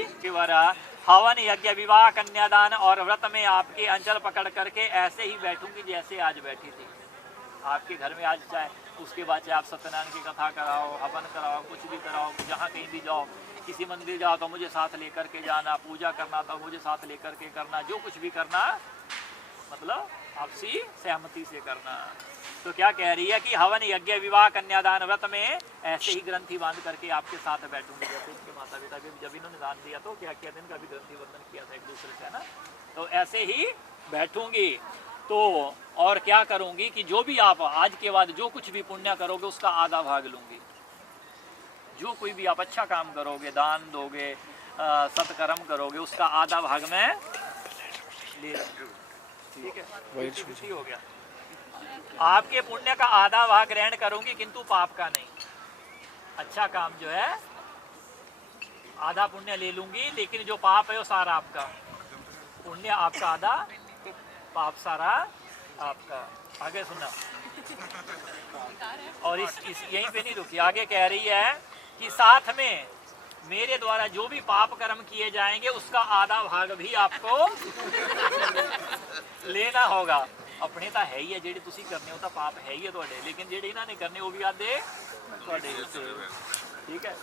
हवन, यज्ञ, विवाह, कन्यादान और व्रत में आपके अंचल पकड़ करके ऐसे ही बैठूंगी जैसे आज बैठी थी। आपके घर में आज चाहे उसके बाद चाहे आप सत्यनारायण की कथा कराओ, हवन कराओ, कुछ भी कराओ, जहाँ कहीं भी जाओ, किसी मंदिर जाओ तो मुझे साथ लेकर के जाना, पूजा करना तो मुझे साथ लेकर के करना, जो कुछ भी करना मतलब आपसी सहमति से करना। तो क्या कह रही है कि हवन, यज्ञ, विवाह, कन्यादान, व्रत में ऐसे ही ग्रंथि बांध करके आपके साथ बैठूंगी। जैसे इनके माता पिता भी जब इन्होंने दान दिया तो क्या किया, दिन का भी ग्रंथि बंधन किया था एक दूसरे से, है ना। तो ऐसे ही बैठूंगी। तो और क्या करूंगी कि जो भी आप आज के बाद जो कुछ भी पुण्य करोगे उसका आधा भाग लूंगी। जो कोई भी आप अच्छा काम करोगे, दान दोगे, सत्कर्म करोगे, उसका आधा भाग में ले लूंगी। ठीक है, वही हो गया। आपके पुण्य का आधा भाग ग्रहण करूंगी किंतु पाप का नहीं। अच्छा काम जो है आधा पुण्य ले लूंगी, लेकिन जो पाप है वो सारा आपका। पुण्य आपका आधा, पाप सारा आपका। आगे सुनना। और इस यहीं पे नहीं रुकी, आगे कह रही है कि साथ में मेरे द्वारा जो भी पाप कर्म किए जाएंगे उसका आधा भाग भी आपको लेना होगा। अपने तो है ही है, जेडी तुसी करने हो तो पाप है ही है थोड़े, लेकिन जेडी इन्होंने करने वो भी आधे थोड़े। ठीक है,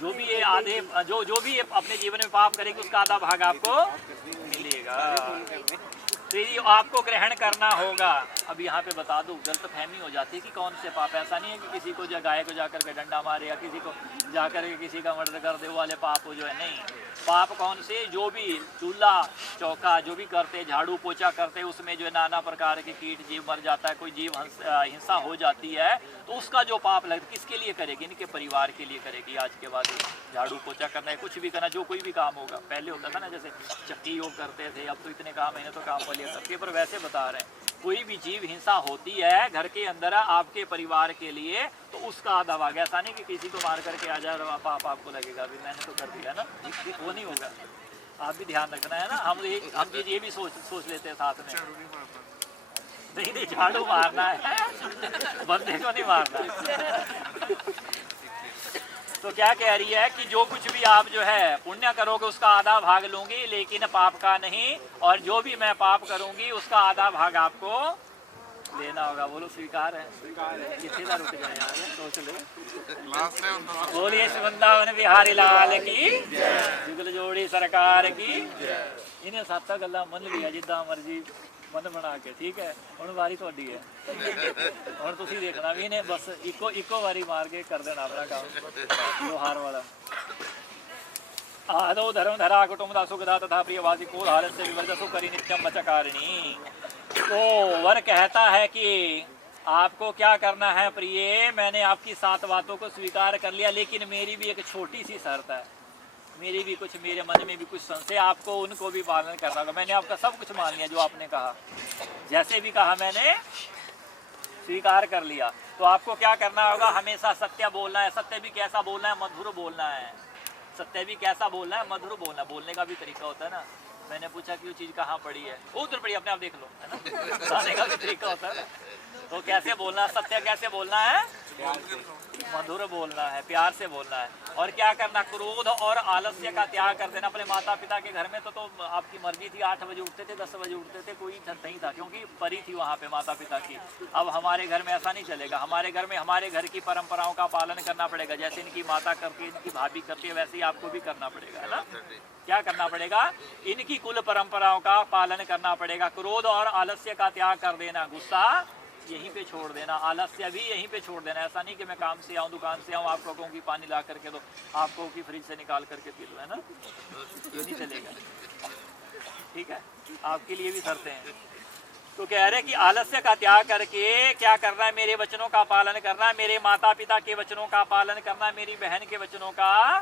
जो भी ये आधे जो भी अपने जीवन में पाप करेंगे उसका आधा भाग आपको मिलेगा। तो ये आपको ग्रहण करना होगा। अब यहाँ पे बता दूं, गलत फहमी हो जाती है कि कौन से पाप। ऐसा नहीं है कि किसी को गाय को जाकर के डंडा मारे या किसी को जाकर के किसी का मर्डर कर दे, वो वाले पाप जो है नहीं। पाप कौन से? जो भी चूल्हा चौका जो भी करते, झाड़ू पोछा करते, उसमें जो है नाना प्रकार के कीट जीव मर जाता है, कोई जीव हिंसा हो जाती है, तो उसका जो पाप लगता किसके लिए करेगी? इनके परिवार के लिए करेगी। आज के बाद झाड़ू पोछा करना है, कुछ भी करना, जो कोई भी काम होगा। पहले होता था ना जैसे चक्की योग करते थे, अब तो इतने काम है तो काम वाले करते, पर वैसे बता रहे हैं कोई भी जीव हिंसा होती है घर के अंदर आपके परिवार के लिए तो उसका आधा भाग। ऐसा नहीं कि किसी को मार करके आ जाए पाप आपको लगेगा, अभी मैंने तो कर दिया ना, वो नहीं होगा। आप भी ध्यान रखना है ना। हम ये भी सोच लेते हैं साथ में, नहीं झाड़ू मारना है, बंदे को नहीं मारना। तो क्या कह रही है कि जो कुछ भी आप जो है पुण्य करोगे उसका आधा भाग लूंगी, लेकिन पाप का नहीं। और जो भी मैं पाप करूंगी उसका आधा भाग आपको लेना होगा। बोलो स्वीकार है? कितने का रुक जाए यार, सोच लो। बोलिए वृंदावन बिहारी लाल की, जुगल जोड़ी सरकार की। इन्हें 7 गल्ला मन लिया जिदा मर्जी मन बना के। ठीक है, ਹੁਣ ਵਾਰੀ ਤੁਹਾਡੀ ਹੈ। ਹੁਣ ਤੁਸੀਂ ਦੇਖਣਾ ਵੀ ਇਹਨੇ ਬਸ ਇੱਕੋ ਵਾਰੀ ਮਾਰ ਕੇ ਕਰ ਦੇਣਾ ਆਪਣਾ ਕੰਮ ਲੋਹਾਰ ਵਾਲਾ। आदो धर्म धरा कुटुंब सुखदा तथा प्रियवासी को हालत से विवर्ज सुकरी नित्यम बचकारिणी। तो वर कहता है कि आपको क्या करना है प्रिय, मैंने आपकी 7 बातों को स्वीकार कर लिया, लेकिन मेरी भी एक छोटी सी शर्त है। मेरी भी कुछ, मेरे मन में भी कुछ संशय, आपको उनको भी पालन करना होगा। मैंने आपका सब कुछ मान लिया जो आपने कहा, जैसे भी कहा मैंने स्वीकार कर लिया। तो आपको क्या करना होगा, हमेशा सत्य बोलना है। सत्य भी कैसा बोलना है, मधुर बोलना है। सत्य भी कैसा बोलना है, मधुर बोलना। बोलने का भी तरीका होता है ना। मैंने पूछा कि वो चीज़ कहाँ पड़ी है, वो उधर पड़ी, अपने आप देख लो, है ना। बताने का भी तरीका होता है। तो कैसे बोलना, सत्य कैसे बोलना है, मधुर बोलना है, प्यार से बोलना है। और क्या करना, क्रोध और आलस्य का त्याग कर देना। अपने माता पिता के घर में तो आपकी मर्जी थी, 8 बजे उठते थे, 10 बजे उठते थे, कोई नहीं था, क्योंकि परी थी वहाँ पे माता पिता की। अब हमारे घर में ऐसा नहीं चलेगा। हमारे घर में हमारे घर की परंपराओं का पालन करना पड़ेगा। जैसे इनकी माता करती है, इनकी भाभी करती है, वैसे ही आपको भी करना पड़ेगा, है ना। क्या करना पड़ेगा, इनकी कुल परंपराओं का पालन करना पड़ेगा। क्रोध और आलस्य का त्याग कर देना। गुस्सा यहीं पे छोड़ देना, आलस्य भी यहीं पे छोड़ देना। ऐसा नहीं कि मैं काम से आऊँ, दुकान से आऊँ, आपको कहूँ कि पानी ला करके दो, आपको कि फ्रिज से निकाल करके पी लो, है ना। ये नहीं चलेगा, ठीक है। आपके लिए भी शर्तें हैं। तो कह रहे कि आलस्य का त्याग करके क्या करना है, मेरे वचनों का पालन करना है, मेरे माता पिता के वचनों का पालन करना, मेरी बहन के वचनों का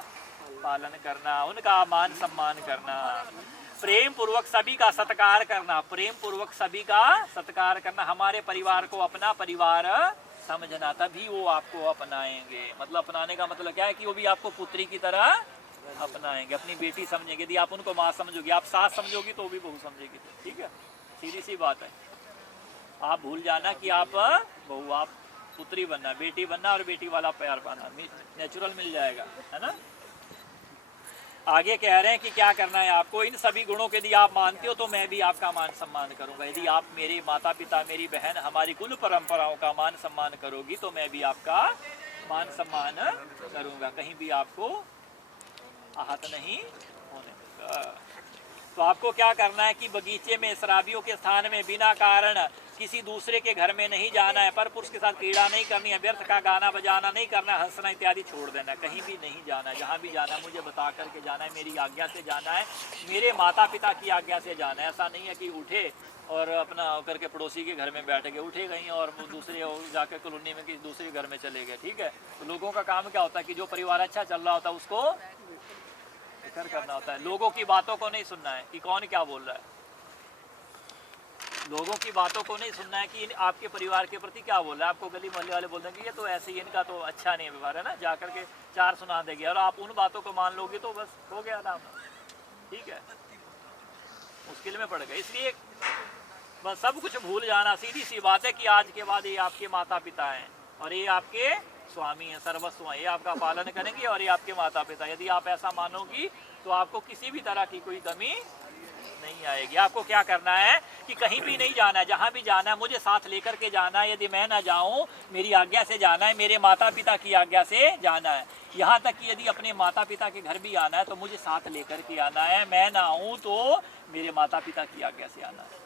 पालन करना, उनका मान सम्मान करना, प्रेम पूर्वक सभी का सत्कार करना। प्रेम पूर्वक सभी का सत्कार करना। हमारे परिवार को अपना परिवार समझना, तभी वो आपको अपनाएंगे। मतलब अपनाने का मतलब क्या है कि वो भी आपको पुत्री की तरह अपनाएंगे, अपनी बेटी समझेंगे। यदि आप उनको माँ समझोगी, आप सास समझोगी, तो वो भी बहू समझेगी। ठीक है, सीधी सी बात है। आप भूल जाना कि आप बहू, आप पुत्री बनना, बेटी बनना, और बेटी वाला प्यार पाना नेचुरल मिल जाएगा, है ना। आगे कह रहे हैं कि क्या करना है आपको, इन सभी गुणों के यदि आप मानते हो तो मैं भी आपका मान सम्मान करूंगा। यदि आप मेरे माता पिता, मेरी बहन, हमारी कुल परंपराओं का मान सम्मान करोगी तो मैं भी आपका मान सम्मान करूंगा, कहीं भी आपको आहत नहीं होने देगा। तो आपको क्या करना है कि बगीचे में शराबियों के स्थान में बिना कारण किसी दूसरे के घर में नहीं जाना है, पर पुरुष के साथ क्रीड़ा नहीं करनी है, व्यर्थ का गाना बजाना नहीं करना, हंसना इत्यादि छोड़ देना। कहीं भी नहीं जाना है, जहाँ भी जाना है मुझे बता करके जाना है, मेरी आज्ञा से जाना है, मेरे माता पिता की आज्ञा से जाना है। ऐसा नहीं है कि उठे और अपना करके पड़ोसी के घर में बैठ गए, उठे गई और दूसरे जाकर कॉलोनी में किसी दूसरे घर में चले गए। ठीक है, तो लोगों का काम क्या होता है कि जो परिवार अच्छा चल रहा होता है उसको फिक्र करना होता है। लोगों की बातों को नहीं सुनना है कि कौन क्या बोल रहा है, लोगों की बातों को नहीं सुनना है कि आपके परिवार के प्रति क्या बोल रहा है। आपको गली मोहल्ले वाले बोल देंगे ये तो ऐसे ही, इनका तो अच्छा नहीं व्यवहार है ना, जा करके 4 सुना देंगे, और आप उन बातों को मान लोगे तो बस हो गया नाम। ठीक है, मुश्किल में पड़ गए। इसलिए बस सब कुछ भूल जाना। सीधी सी बात है कि आज के बाद ये आपके माता पिता हैं और ये आपके स्वामी हैं, सर्वस्व हैं, ये आपका पालन करेंगे और ये आपके माता पिता। यदि आप ऐसा मानोगी तो आपको किसी भी तरह की कोई कमी नहीं आएगी। आपको क्या करना है कि कहीं भी नहीं जाना है, जहाँ भी जाना है मुझे साथ लेकर के जाना है। यदि मैं ना जाऊँ, मेरी आज्ञा से जाना है, मेरे माता पिता की आज्ञा से जाना है। यहाँ तक कि यदि अपने माता पिता के घर भी आना है तो मुझे साथ लेकर के आना है। मैं ना आऊँ तो मेरे माता पिता की आज्ञा से आना है।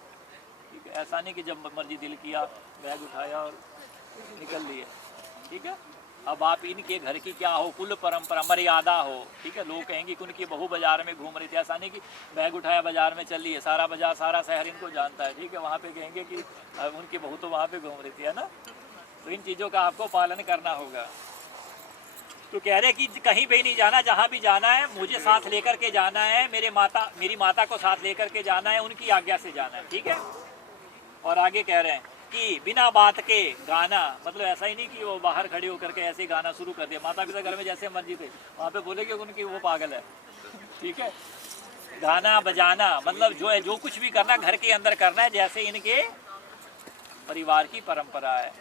ठीक है, ऐसा नहीं कि जब मर्जी दिल किया बैग उठाया और निकल लिए। ठीक है, अब आप इनके घर की क्या हो, कुल परंपरा मर्यादा हो। ठीक है, लोग कहेंगे कि उनकी बहू बाजार में घूम रही थी। ऐसा नहीं कि बैग उठाया बाजार में चल रही है, सारा बाजार सारा शहर इनको जानता है। ठीक है, वहाँ पे कहेंगे कि उनकी बहू तो वहाँ पे घूम रही थी, है ना। तो इन चीज़ों का आपको पालन करना होगा। तो कह रहे कि कहीं भी नहीं जाना, जहाँ भी जाना है मुझे साथ लेकर के जाना है, मेरी माता को साथ लेकर के जाना है, उनकी आज्ञा से जाना है। ठीक है, और आगे कह रहे हैं कि बिना बात के गाना, मतलब ऐसा ही नहीं कि वो बाहर खड़े होकर के ऐसे गाना शुरू कर दिया। माता पिता घर में जैसे मर्जी थे वहाँ पे बोले कि उनकी वो पागल है। ठीक है, गाना बजाना मतलब जो है, जो कुछ भी करना घर के अंदर करना है, जैसे इनके परिवार की परंपरा है।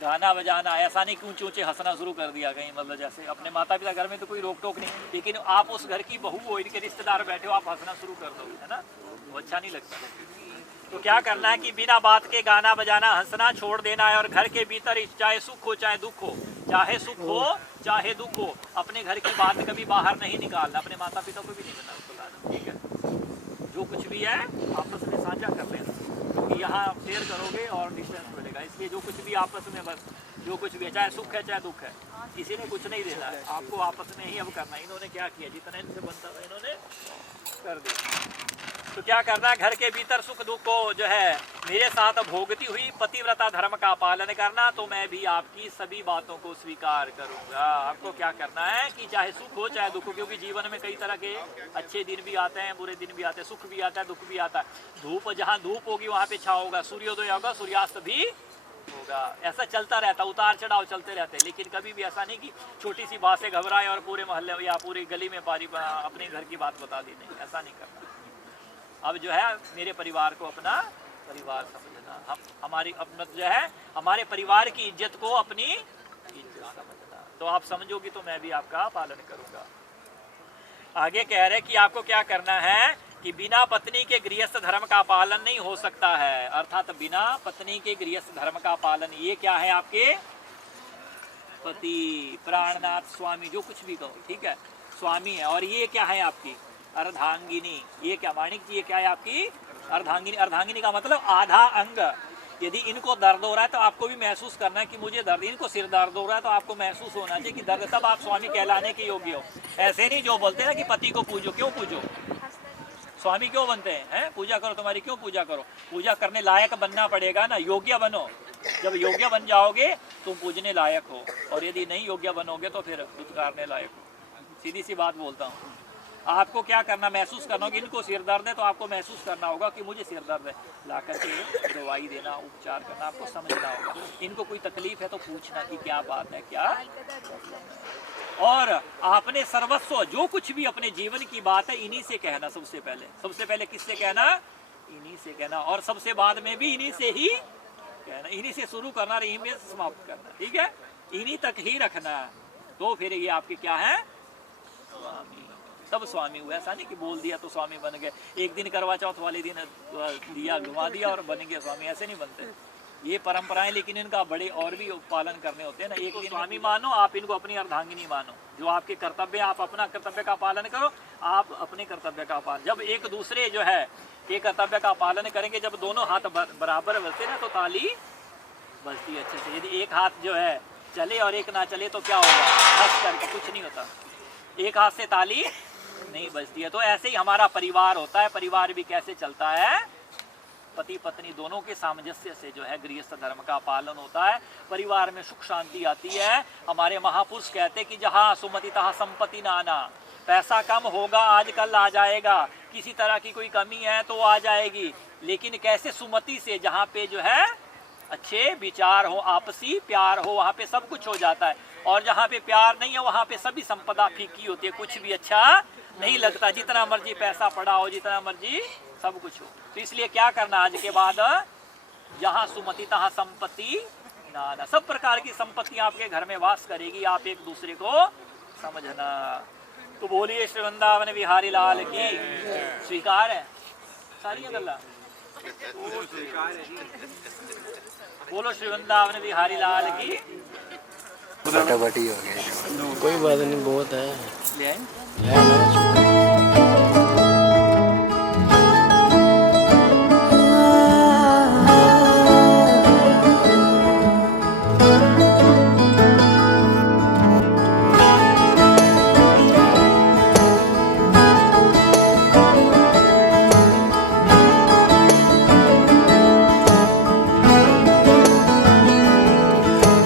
गाना बजाना, ऐसा नहीं कि ऊंचे ऊंचे हंसना शुरू कर दिया कहीं, मतलब जैसे अपने माता पिता घर में तो कोई रोक टोक नहीं, लेकिन आप उस घर की बहू हो, इनके रिश्तेदार बैठे हो, आप हंसना शुरू कर दो, है ना, वो अच्छा नहीं लगता। तो क्या करना है कि बिना बात के गाना बजाना, हंसना छोड़ देना है। और घर के भीतर चाहे सुख हो चाहे दुख हो, चाहे सुख हो चाहे दुख हो, अपने घर की बात कभी बाहर नहीं निकालना, अपने माता पिता को भी नहीं बताना। ठीक है, जो कुछ भी है आपस में साझा कर लेना, क्योंकि यहाँ शेयर करोगे और डिस्टेंस मिलेगा। इसलिए जो कुछ भी आपस में बस जो कुछ भी है, चाहे सुख है चाहे दुख है, किसी ने कुछ नहीं देना है आपको, आपस में ही अब करना है। इन्होंने क्या किया, जितना इनसे बनता था इन्होंने कर दिया। तो क्या करना है, घर के भीतर सुख दुख को जो है मेरे साथ भोगती हुई पतिव्रता धर्म का पालन करना, तो मैं भी आपकी सभी बातों को स्वीकार करूंगा। आपको क्या करना है कि चाहे सुख हो चाहे दुख हो, क्योंकि जीवन में कई तरह के अच्छे दिन भी आते हैं, बुरे दिन भी आते हैं, सुख भी आता है, दुख भी आता है। धूप जहाँ धूप होगी वहाँ पे छाव होगा, सूर्योदय होगा, सूर्यास्त भी होगा, ऐसा चलता रहता, उतार चढ़ाव चलते रहते हैं। लेकिन कभी भी ऐसा नहीं कि छोटी सी बात से घबराए और पूरे मोहल्ले या पूरी गली में अपने घर की बात बता दी, नहीं, ऐसा नहीं करना। अब जो है मेरे परिवार को अपना परिवार समझना, हम हमारी अपना जो है हमारे परिवार की इज्जत को अपनी इज्जत समझना। तो आप समझोगी तो मैं भी आपका पालन करूंगा। आगे कह रहे कि आपको क्या करना है कि बिना पत्नी के गृहस्थ धर्म का पालन नहीं हो सकता है, अर्थात बिना पत्नी के गृहस्थ धर्म का पालन, ये क्या है आपके पति, प्राणनाथ, स्वामी, जो कुछ भी कहो, ठीक है, स्वामी है। और ये क्या है आपकी अर्धांगिनी, ये क्या माणिक जी, ये क्या है आपकी अर्धांगिनी। अर्धांगिनी का मतलब आधा अंग। यदि इनको दर्द हो रहा है तो आपको भी महसूस करना है कि मुझे दर्द, इनको सिर दर्द हो रहा है तो आपको महसूस होना चाहिए कि दर्द, तब आप स्वामी कहलाने के योग्य हो। ऐसे नहीं जो बोलते ना कि पति को पूजो, क्यों पूजो, स्वामी क्यों बनते हैं, पूजा करो, तुम्हारी क्यों पूजा करो, पूजा करने लायक बनना पड़ेगा ना, योग्य बनो। जब योग्य बन जाओगे तुम पूजने लायक हो, और यदि नहीं योग्य बनोगे तो फिर दुत्कारने लायक हो। सीधी सी बात बोलता हूँ। आपको क्या करना, महसूस करना होगा, इनको सिर दर्द है तो आपको महसूस करना होगा कि मुझे सिर दर्द है, ला करके दवाई देना, उपचार करना, आपको समझना होगा। इनको कोई तकलीफ है तो पूछना कि क्या बात है, क्या। और आपने सर्वस्व जो कुछ भी अपने जीवन की बात है इन्हीं से कहना, सबसे पहले किससे कहना, इन्हीं से कहना, और सबसे बाद में भी इन्हीं से ही कहना, इन्हीं से शुरू करना, इन्हीं में समाप्त करना, ठीक है, इन्हीं तक ही रखना। तो फिर ये आपके क्या है, स्वामी, सब स्वामी हुए। ऐसा नहीं कि बोल दिया तो स्वामी बन गए, एक दिन करवा चौथ वाले दिन दिया घुमा दिया और बन गया स्वामी, ऐसे नहीं बनते। ये परंपराएं, लेकिन इनका बड़े और भी पालन करने होते हैं ना। एक दिन स्वामी मानो, आप इनको अपनी अर्धांगिनी मानो, जो आपके कर्तव्य, आप अपना कर्तव्य का पालन करो, आप अपने कर्तव्य का पालन। जब एक दूसरे जो है ये कर्तव्य का पालन करेंगे, जब दोनों हाथ बराबर बजते ना तो ताली बजती है अच्छे से। यदि एक हाथ जो है चले और एक ना चले तो क्या होगा, हंस करके कुछ नहीं होता, एक हाथ से ताली नहीं बजती है। तो ऐसे ही हमारा परिवार होता है। परिवार भी कैसे चलता है, पति पत्नी दोनों के सामंजस्य से जो है गृहस्थ धर्म का पालन होता है। परिवार में सुख शांति आती है। हमारे महापुरुष कहते कि जहाँ सुमति तहाँ संपत्ति नाना, पैसा कम होगा आजकल आ जाएगा, किसी तरह की कोई कमी है तो आ जाएगी, लेकिन कैसे सुमति से, जहाँ पे जो है अच्छे विचार हो, आपसी प्यार हो, वहाँ पे सब कुछ हो जाता है। और जहाँ पे प्यार नहीं है वहाँ पे सभी संपदा फीकी होती है, कुछ भी अच्छा नहीं लगता, जितना मर्जी पैसा पड़ा हो, जितना मर्जी सब कुछ हो। तो इसलिए क्या करना, आज के बाद जहाँ सुमति तहाँ संपत्ति नाना, सब प्रकार की संपत्ति आपके घर में वास करेगी, आप एक दूसरे को समझना। तो बोलिए श्री वृंदावन बिहारी लाल की। स्वीकार है सारी गल्ला, बोलो श्री वृंदावन बिहारी लाल की। फटाफटी हो गया, कोई बात नहीं, बहुत है, ले आए?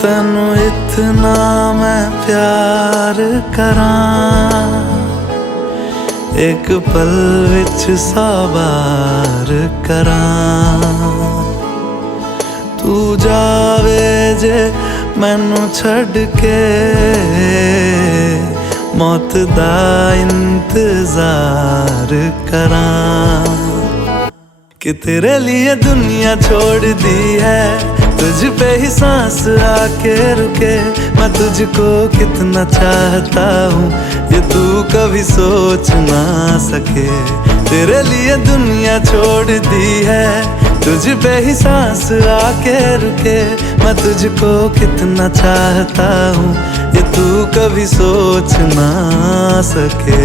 तैनू इतना मैं प्यार करां, एक पल विच साबार करां, तू जावे जे मैनू छड़ के, मौत दा इंतजार करां, कि तेरे लिए दुनिया छोड़ दी है, तुझ पे ही सांस आके रुके, मैं तुझको कितना चाहता हूँ ये तू कभी सोच ना सके। तेरे लिए दुनिया छोड़ दी है, तुझ पे ही सांस आके रुके, मैं तुझको कितना चाहता हूँ ये तू कभी सोच ना सके।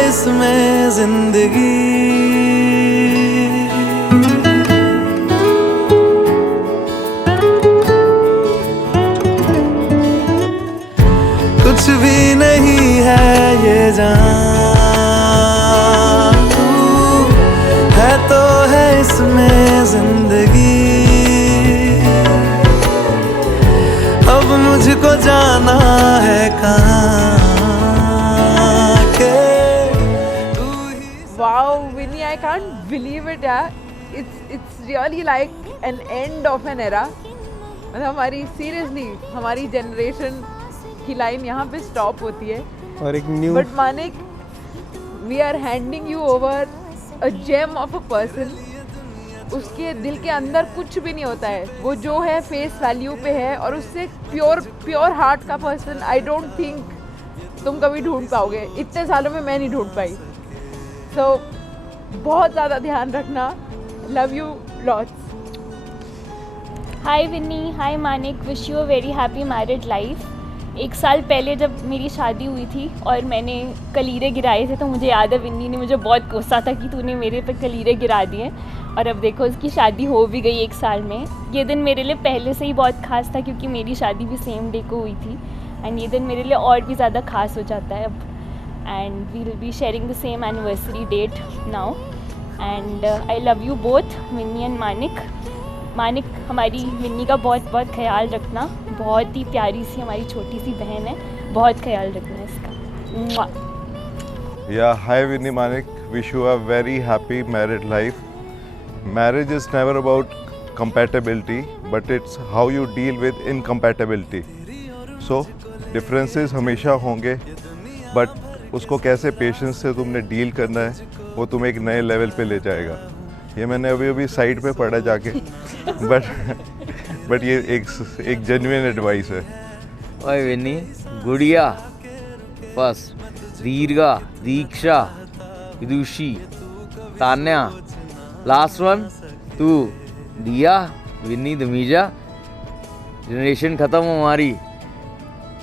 इसमें जिंदगी। कुछ भी नहीं है ये जान, तू है तो है इसमें जिंदगी। अब मुझको जाना है कहाँ के तू ही। Wow, Vinny, I can't believe it, यार. It's really like an end of an era. मतलब हमारी seriously हमारी generation की लाइन यहाँ पे stop होती है. और एक new But Manik, we are handing you over a gem of a person. उसके दिल के अंदर कुछ भी नहीं होता है, वो जो है फेस वैल्यू पे है, और उससे प्योर हार्ट का पर्सन आई डोंट थिंक तुम कभी ढूंढ पाओगे. इतने सालों में मैं नहीं ढूंढ पाई. सो बहुत ज़्यादा ध्यान रखना. Love you lots. Hi Vinni, hi Manik, wish you a very happy married life. 1 साल पहले जब मेरी शादी हुई थी और मैंने कलीरे गिराए थे, तो मुझे याद है विन्नी ने मुझे बहुत गुस्सा था कि तूने मेरे पे कलीरे गिरा दिए. और अब देखो उसकी शादी हो भी गई 1 साल में. ये दिन मेरे लिए पहले से ही बहुत ख़ास था क्योंकि मेरी शादी भी सेम डे को हुई थी. एंड ये दिन मेरे लिए और भी ज़्यादा ख़ास हो जाता है अब. And we will be sharing the same anniversary date now. And I love you both Vinni and Manik. Manik, हमारी विन्नी का बहुत बहुत ख्याल रखना. बहुत ही प्यारी सी हमारी छोटी सी बहन है, बहुत ख्याल रखना इसका. Yeah, hi Vinny, Manik. Wish you a very happy married life. Marriage is never about compatibility, but it's how you deal with incompatibility. So, differences हमेशा होंगे, but उसको कैसे पेशेंस से तुमने डील करना है, वो तुम्हें एक नए लेवल पे ले जाएगा. ये मैंने अभी साइड पे पढ़ा जाके, बट ये एक जेन्युइन एडवाइस है. ओए विन्नी, गुड़िया फर्स्ट, दीर्घा, दीक्षा, विदुषी, तान्या, लास्ट वन तू, दिया, विन्नी, दमीजा. जनरेशन ख़त्म हमारी,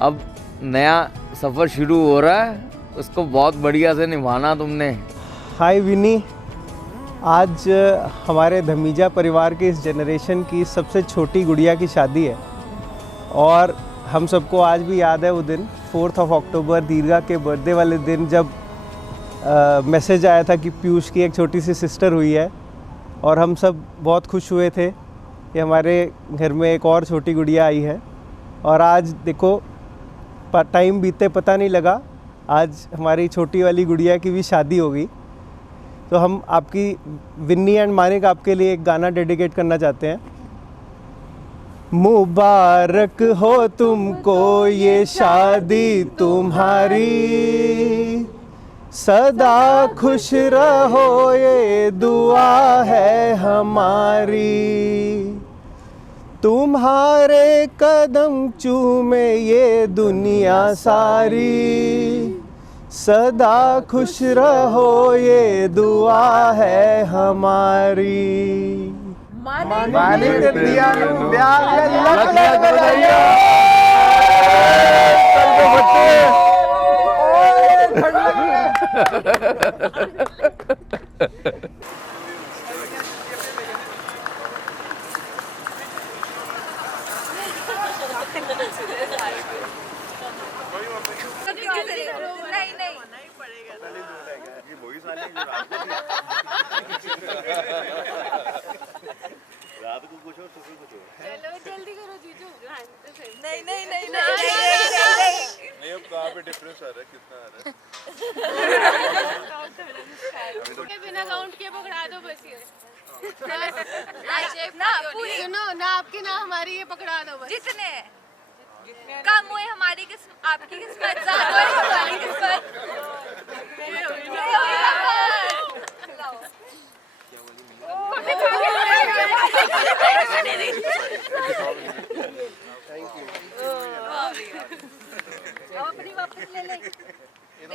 अब नया सफ़र शुरू हो रहा है, उसको बहुत बढ़िया से निभाना तुमने. हाय विनी, आज हमारे धमीजा परिवार के इस जनरेशन की सबसे छोटी गुड़िया की शादी है. और हम सबको आज भी याद है वो दिन, 4 अक्टूबर, दीर्घा के बर्थडे वाले दिन, जब मैसेज आया था कि पीयूष की एक छोटी सी सिस्टर हुई है. और हम सब बहुत खुश हुए थे कि हमारे घर में एक और छोटी गुड़िया आई है. और आज देखो, टाइम बीते पता नहीं लगा, आज हमारी छोटी वाली गुड़िया की भी शादी हो गई. तो हम आपकी, विन्नी एंड मानिक, आपके लिए एक गाना डेडिकेट करना चाहते हैं. मुबारक हो तुमको ये शादी तुम्हारी, सदा खुश रहो ये दुआ है हमारी. तुम्हारे कदम चूमे ये दुनिया सारी, सदा खुश रहो ये दुआ है हमारी. मानिक दिया रात को कुछ और सुबह कुछ और. चलो जल्दी करो जीजू. नहीं नहीं नहीं नहीं, अब कहाँ पे डिफरेंस आ रहा है, कितना आ रहा है? बिना काउंट किए पकड़ा दो बस. ये ना पूरी सुनो ना, आपकी ना हमारी, ये पकड़ा दो बस. जितने कम हुए हमारी किस्मत, आपकी किस्मत, ज्यादा हुए हमारी किस्मत. अपनी वापस ले ले. ये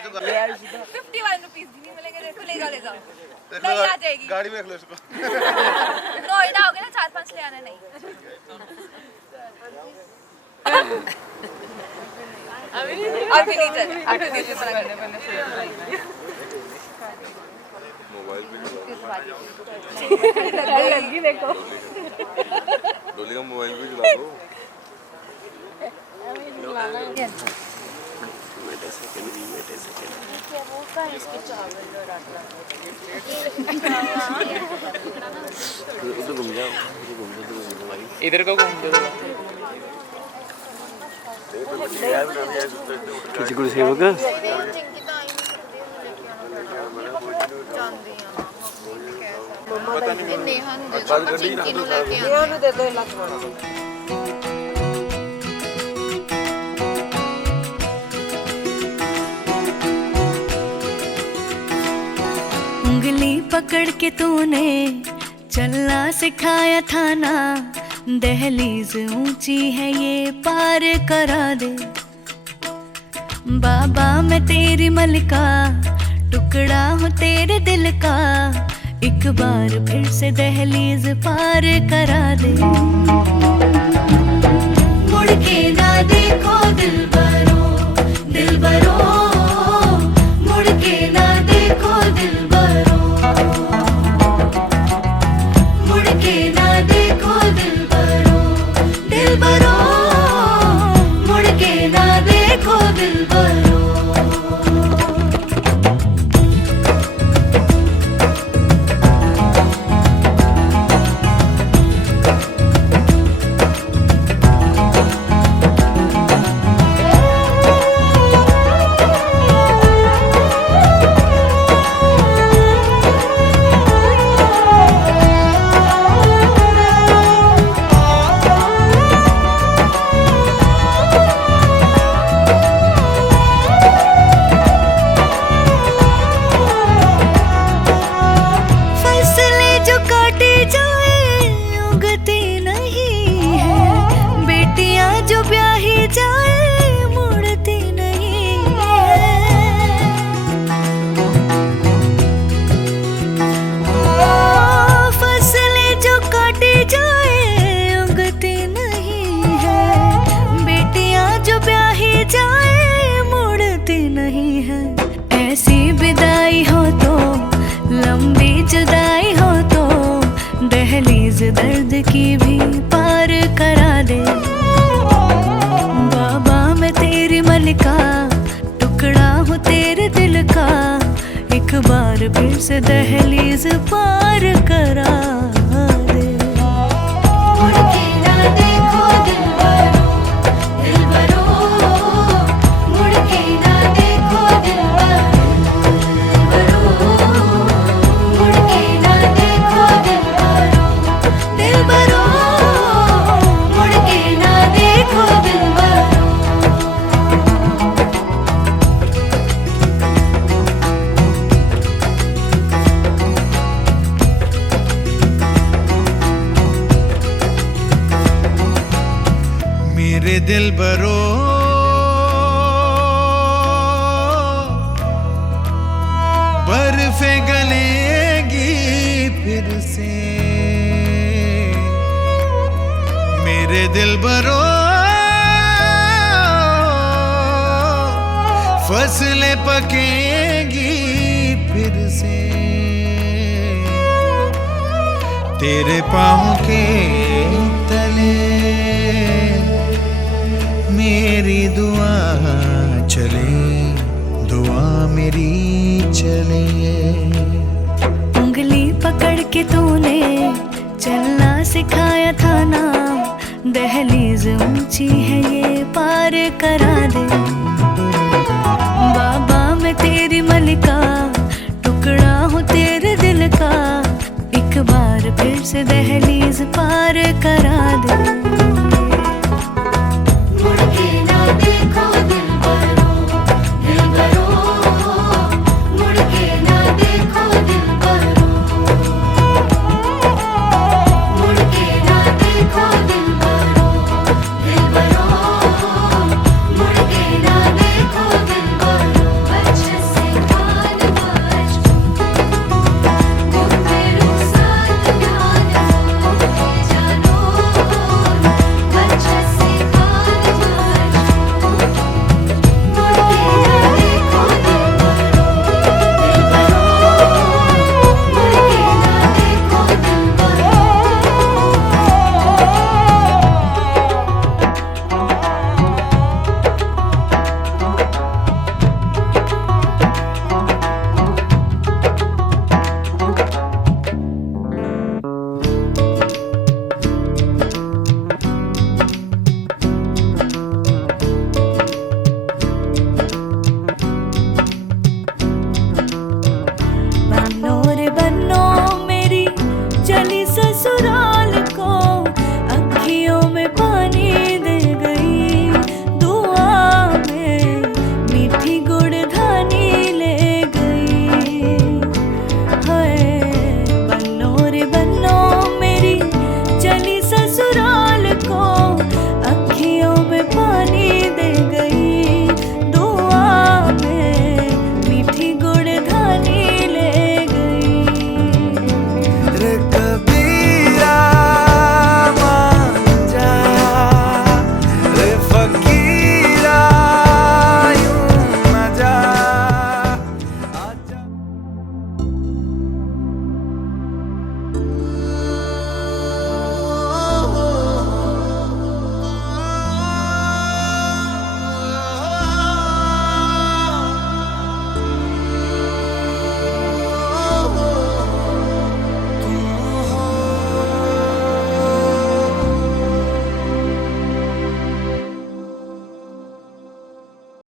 तो लेके 51 रुपीज भी नहीं मिलेंगे. देखो ले जाओ. नहीं आ जाएगी, गाड़ी में रख लो इसको. नोएडा हो गया ना, 4-5 ले आना. नहीं अभी नहीं अभी नहीं चल लगी देखो डोली का मोबाइल भी चला दो। इधर को घूम दो किसी को सेवक उंगली पकड़ के तूने चलना सिखाया था ना, दहलीज ऊंची है ये पार करा दे। बाबा मैं तेरी मलिका, टुकड़ा हूँ तेरे दिल का, एक बार फिर से दहलीज पार करा दे। मुड़ के ना देखो दिलबरो, दिलबरो, मुड़ के ना देखो दिलबरो, मुड़ के ना देखो दिलबरो, दिलबरो, मुड़ के ना देखो दिलबरो। दर्द की भी पार करा दे। बाबा मैं तेरी मलिका, टुकड़ा हूँ तेरे दिल का, एक बार फिर से दहलीज पार करा दे। मुड़ के ना देखो दिलबरो, दिलबरो, मुड़ के ना देखो दिलबरो, मुड़ के ना देखो दिलबरो, दिलबरो, मुड़ के ना देखो दिलबरो। मेरे दिलबरो बर्फे गलेगी फिर से, मेरे दिलबरो फसलें पकेगी फिर से, तेरे पाँव के तले मेरी दुआ चले, दुआ मेरी चले। उंगली पकड़ के तूने चलना सिखाया था ना, दहलीज ऊंची है ये पार करा दे।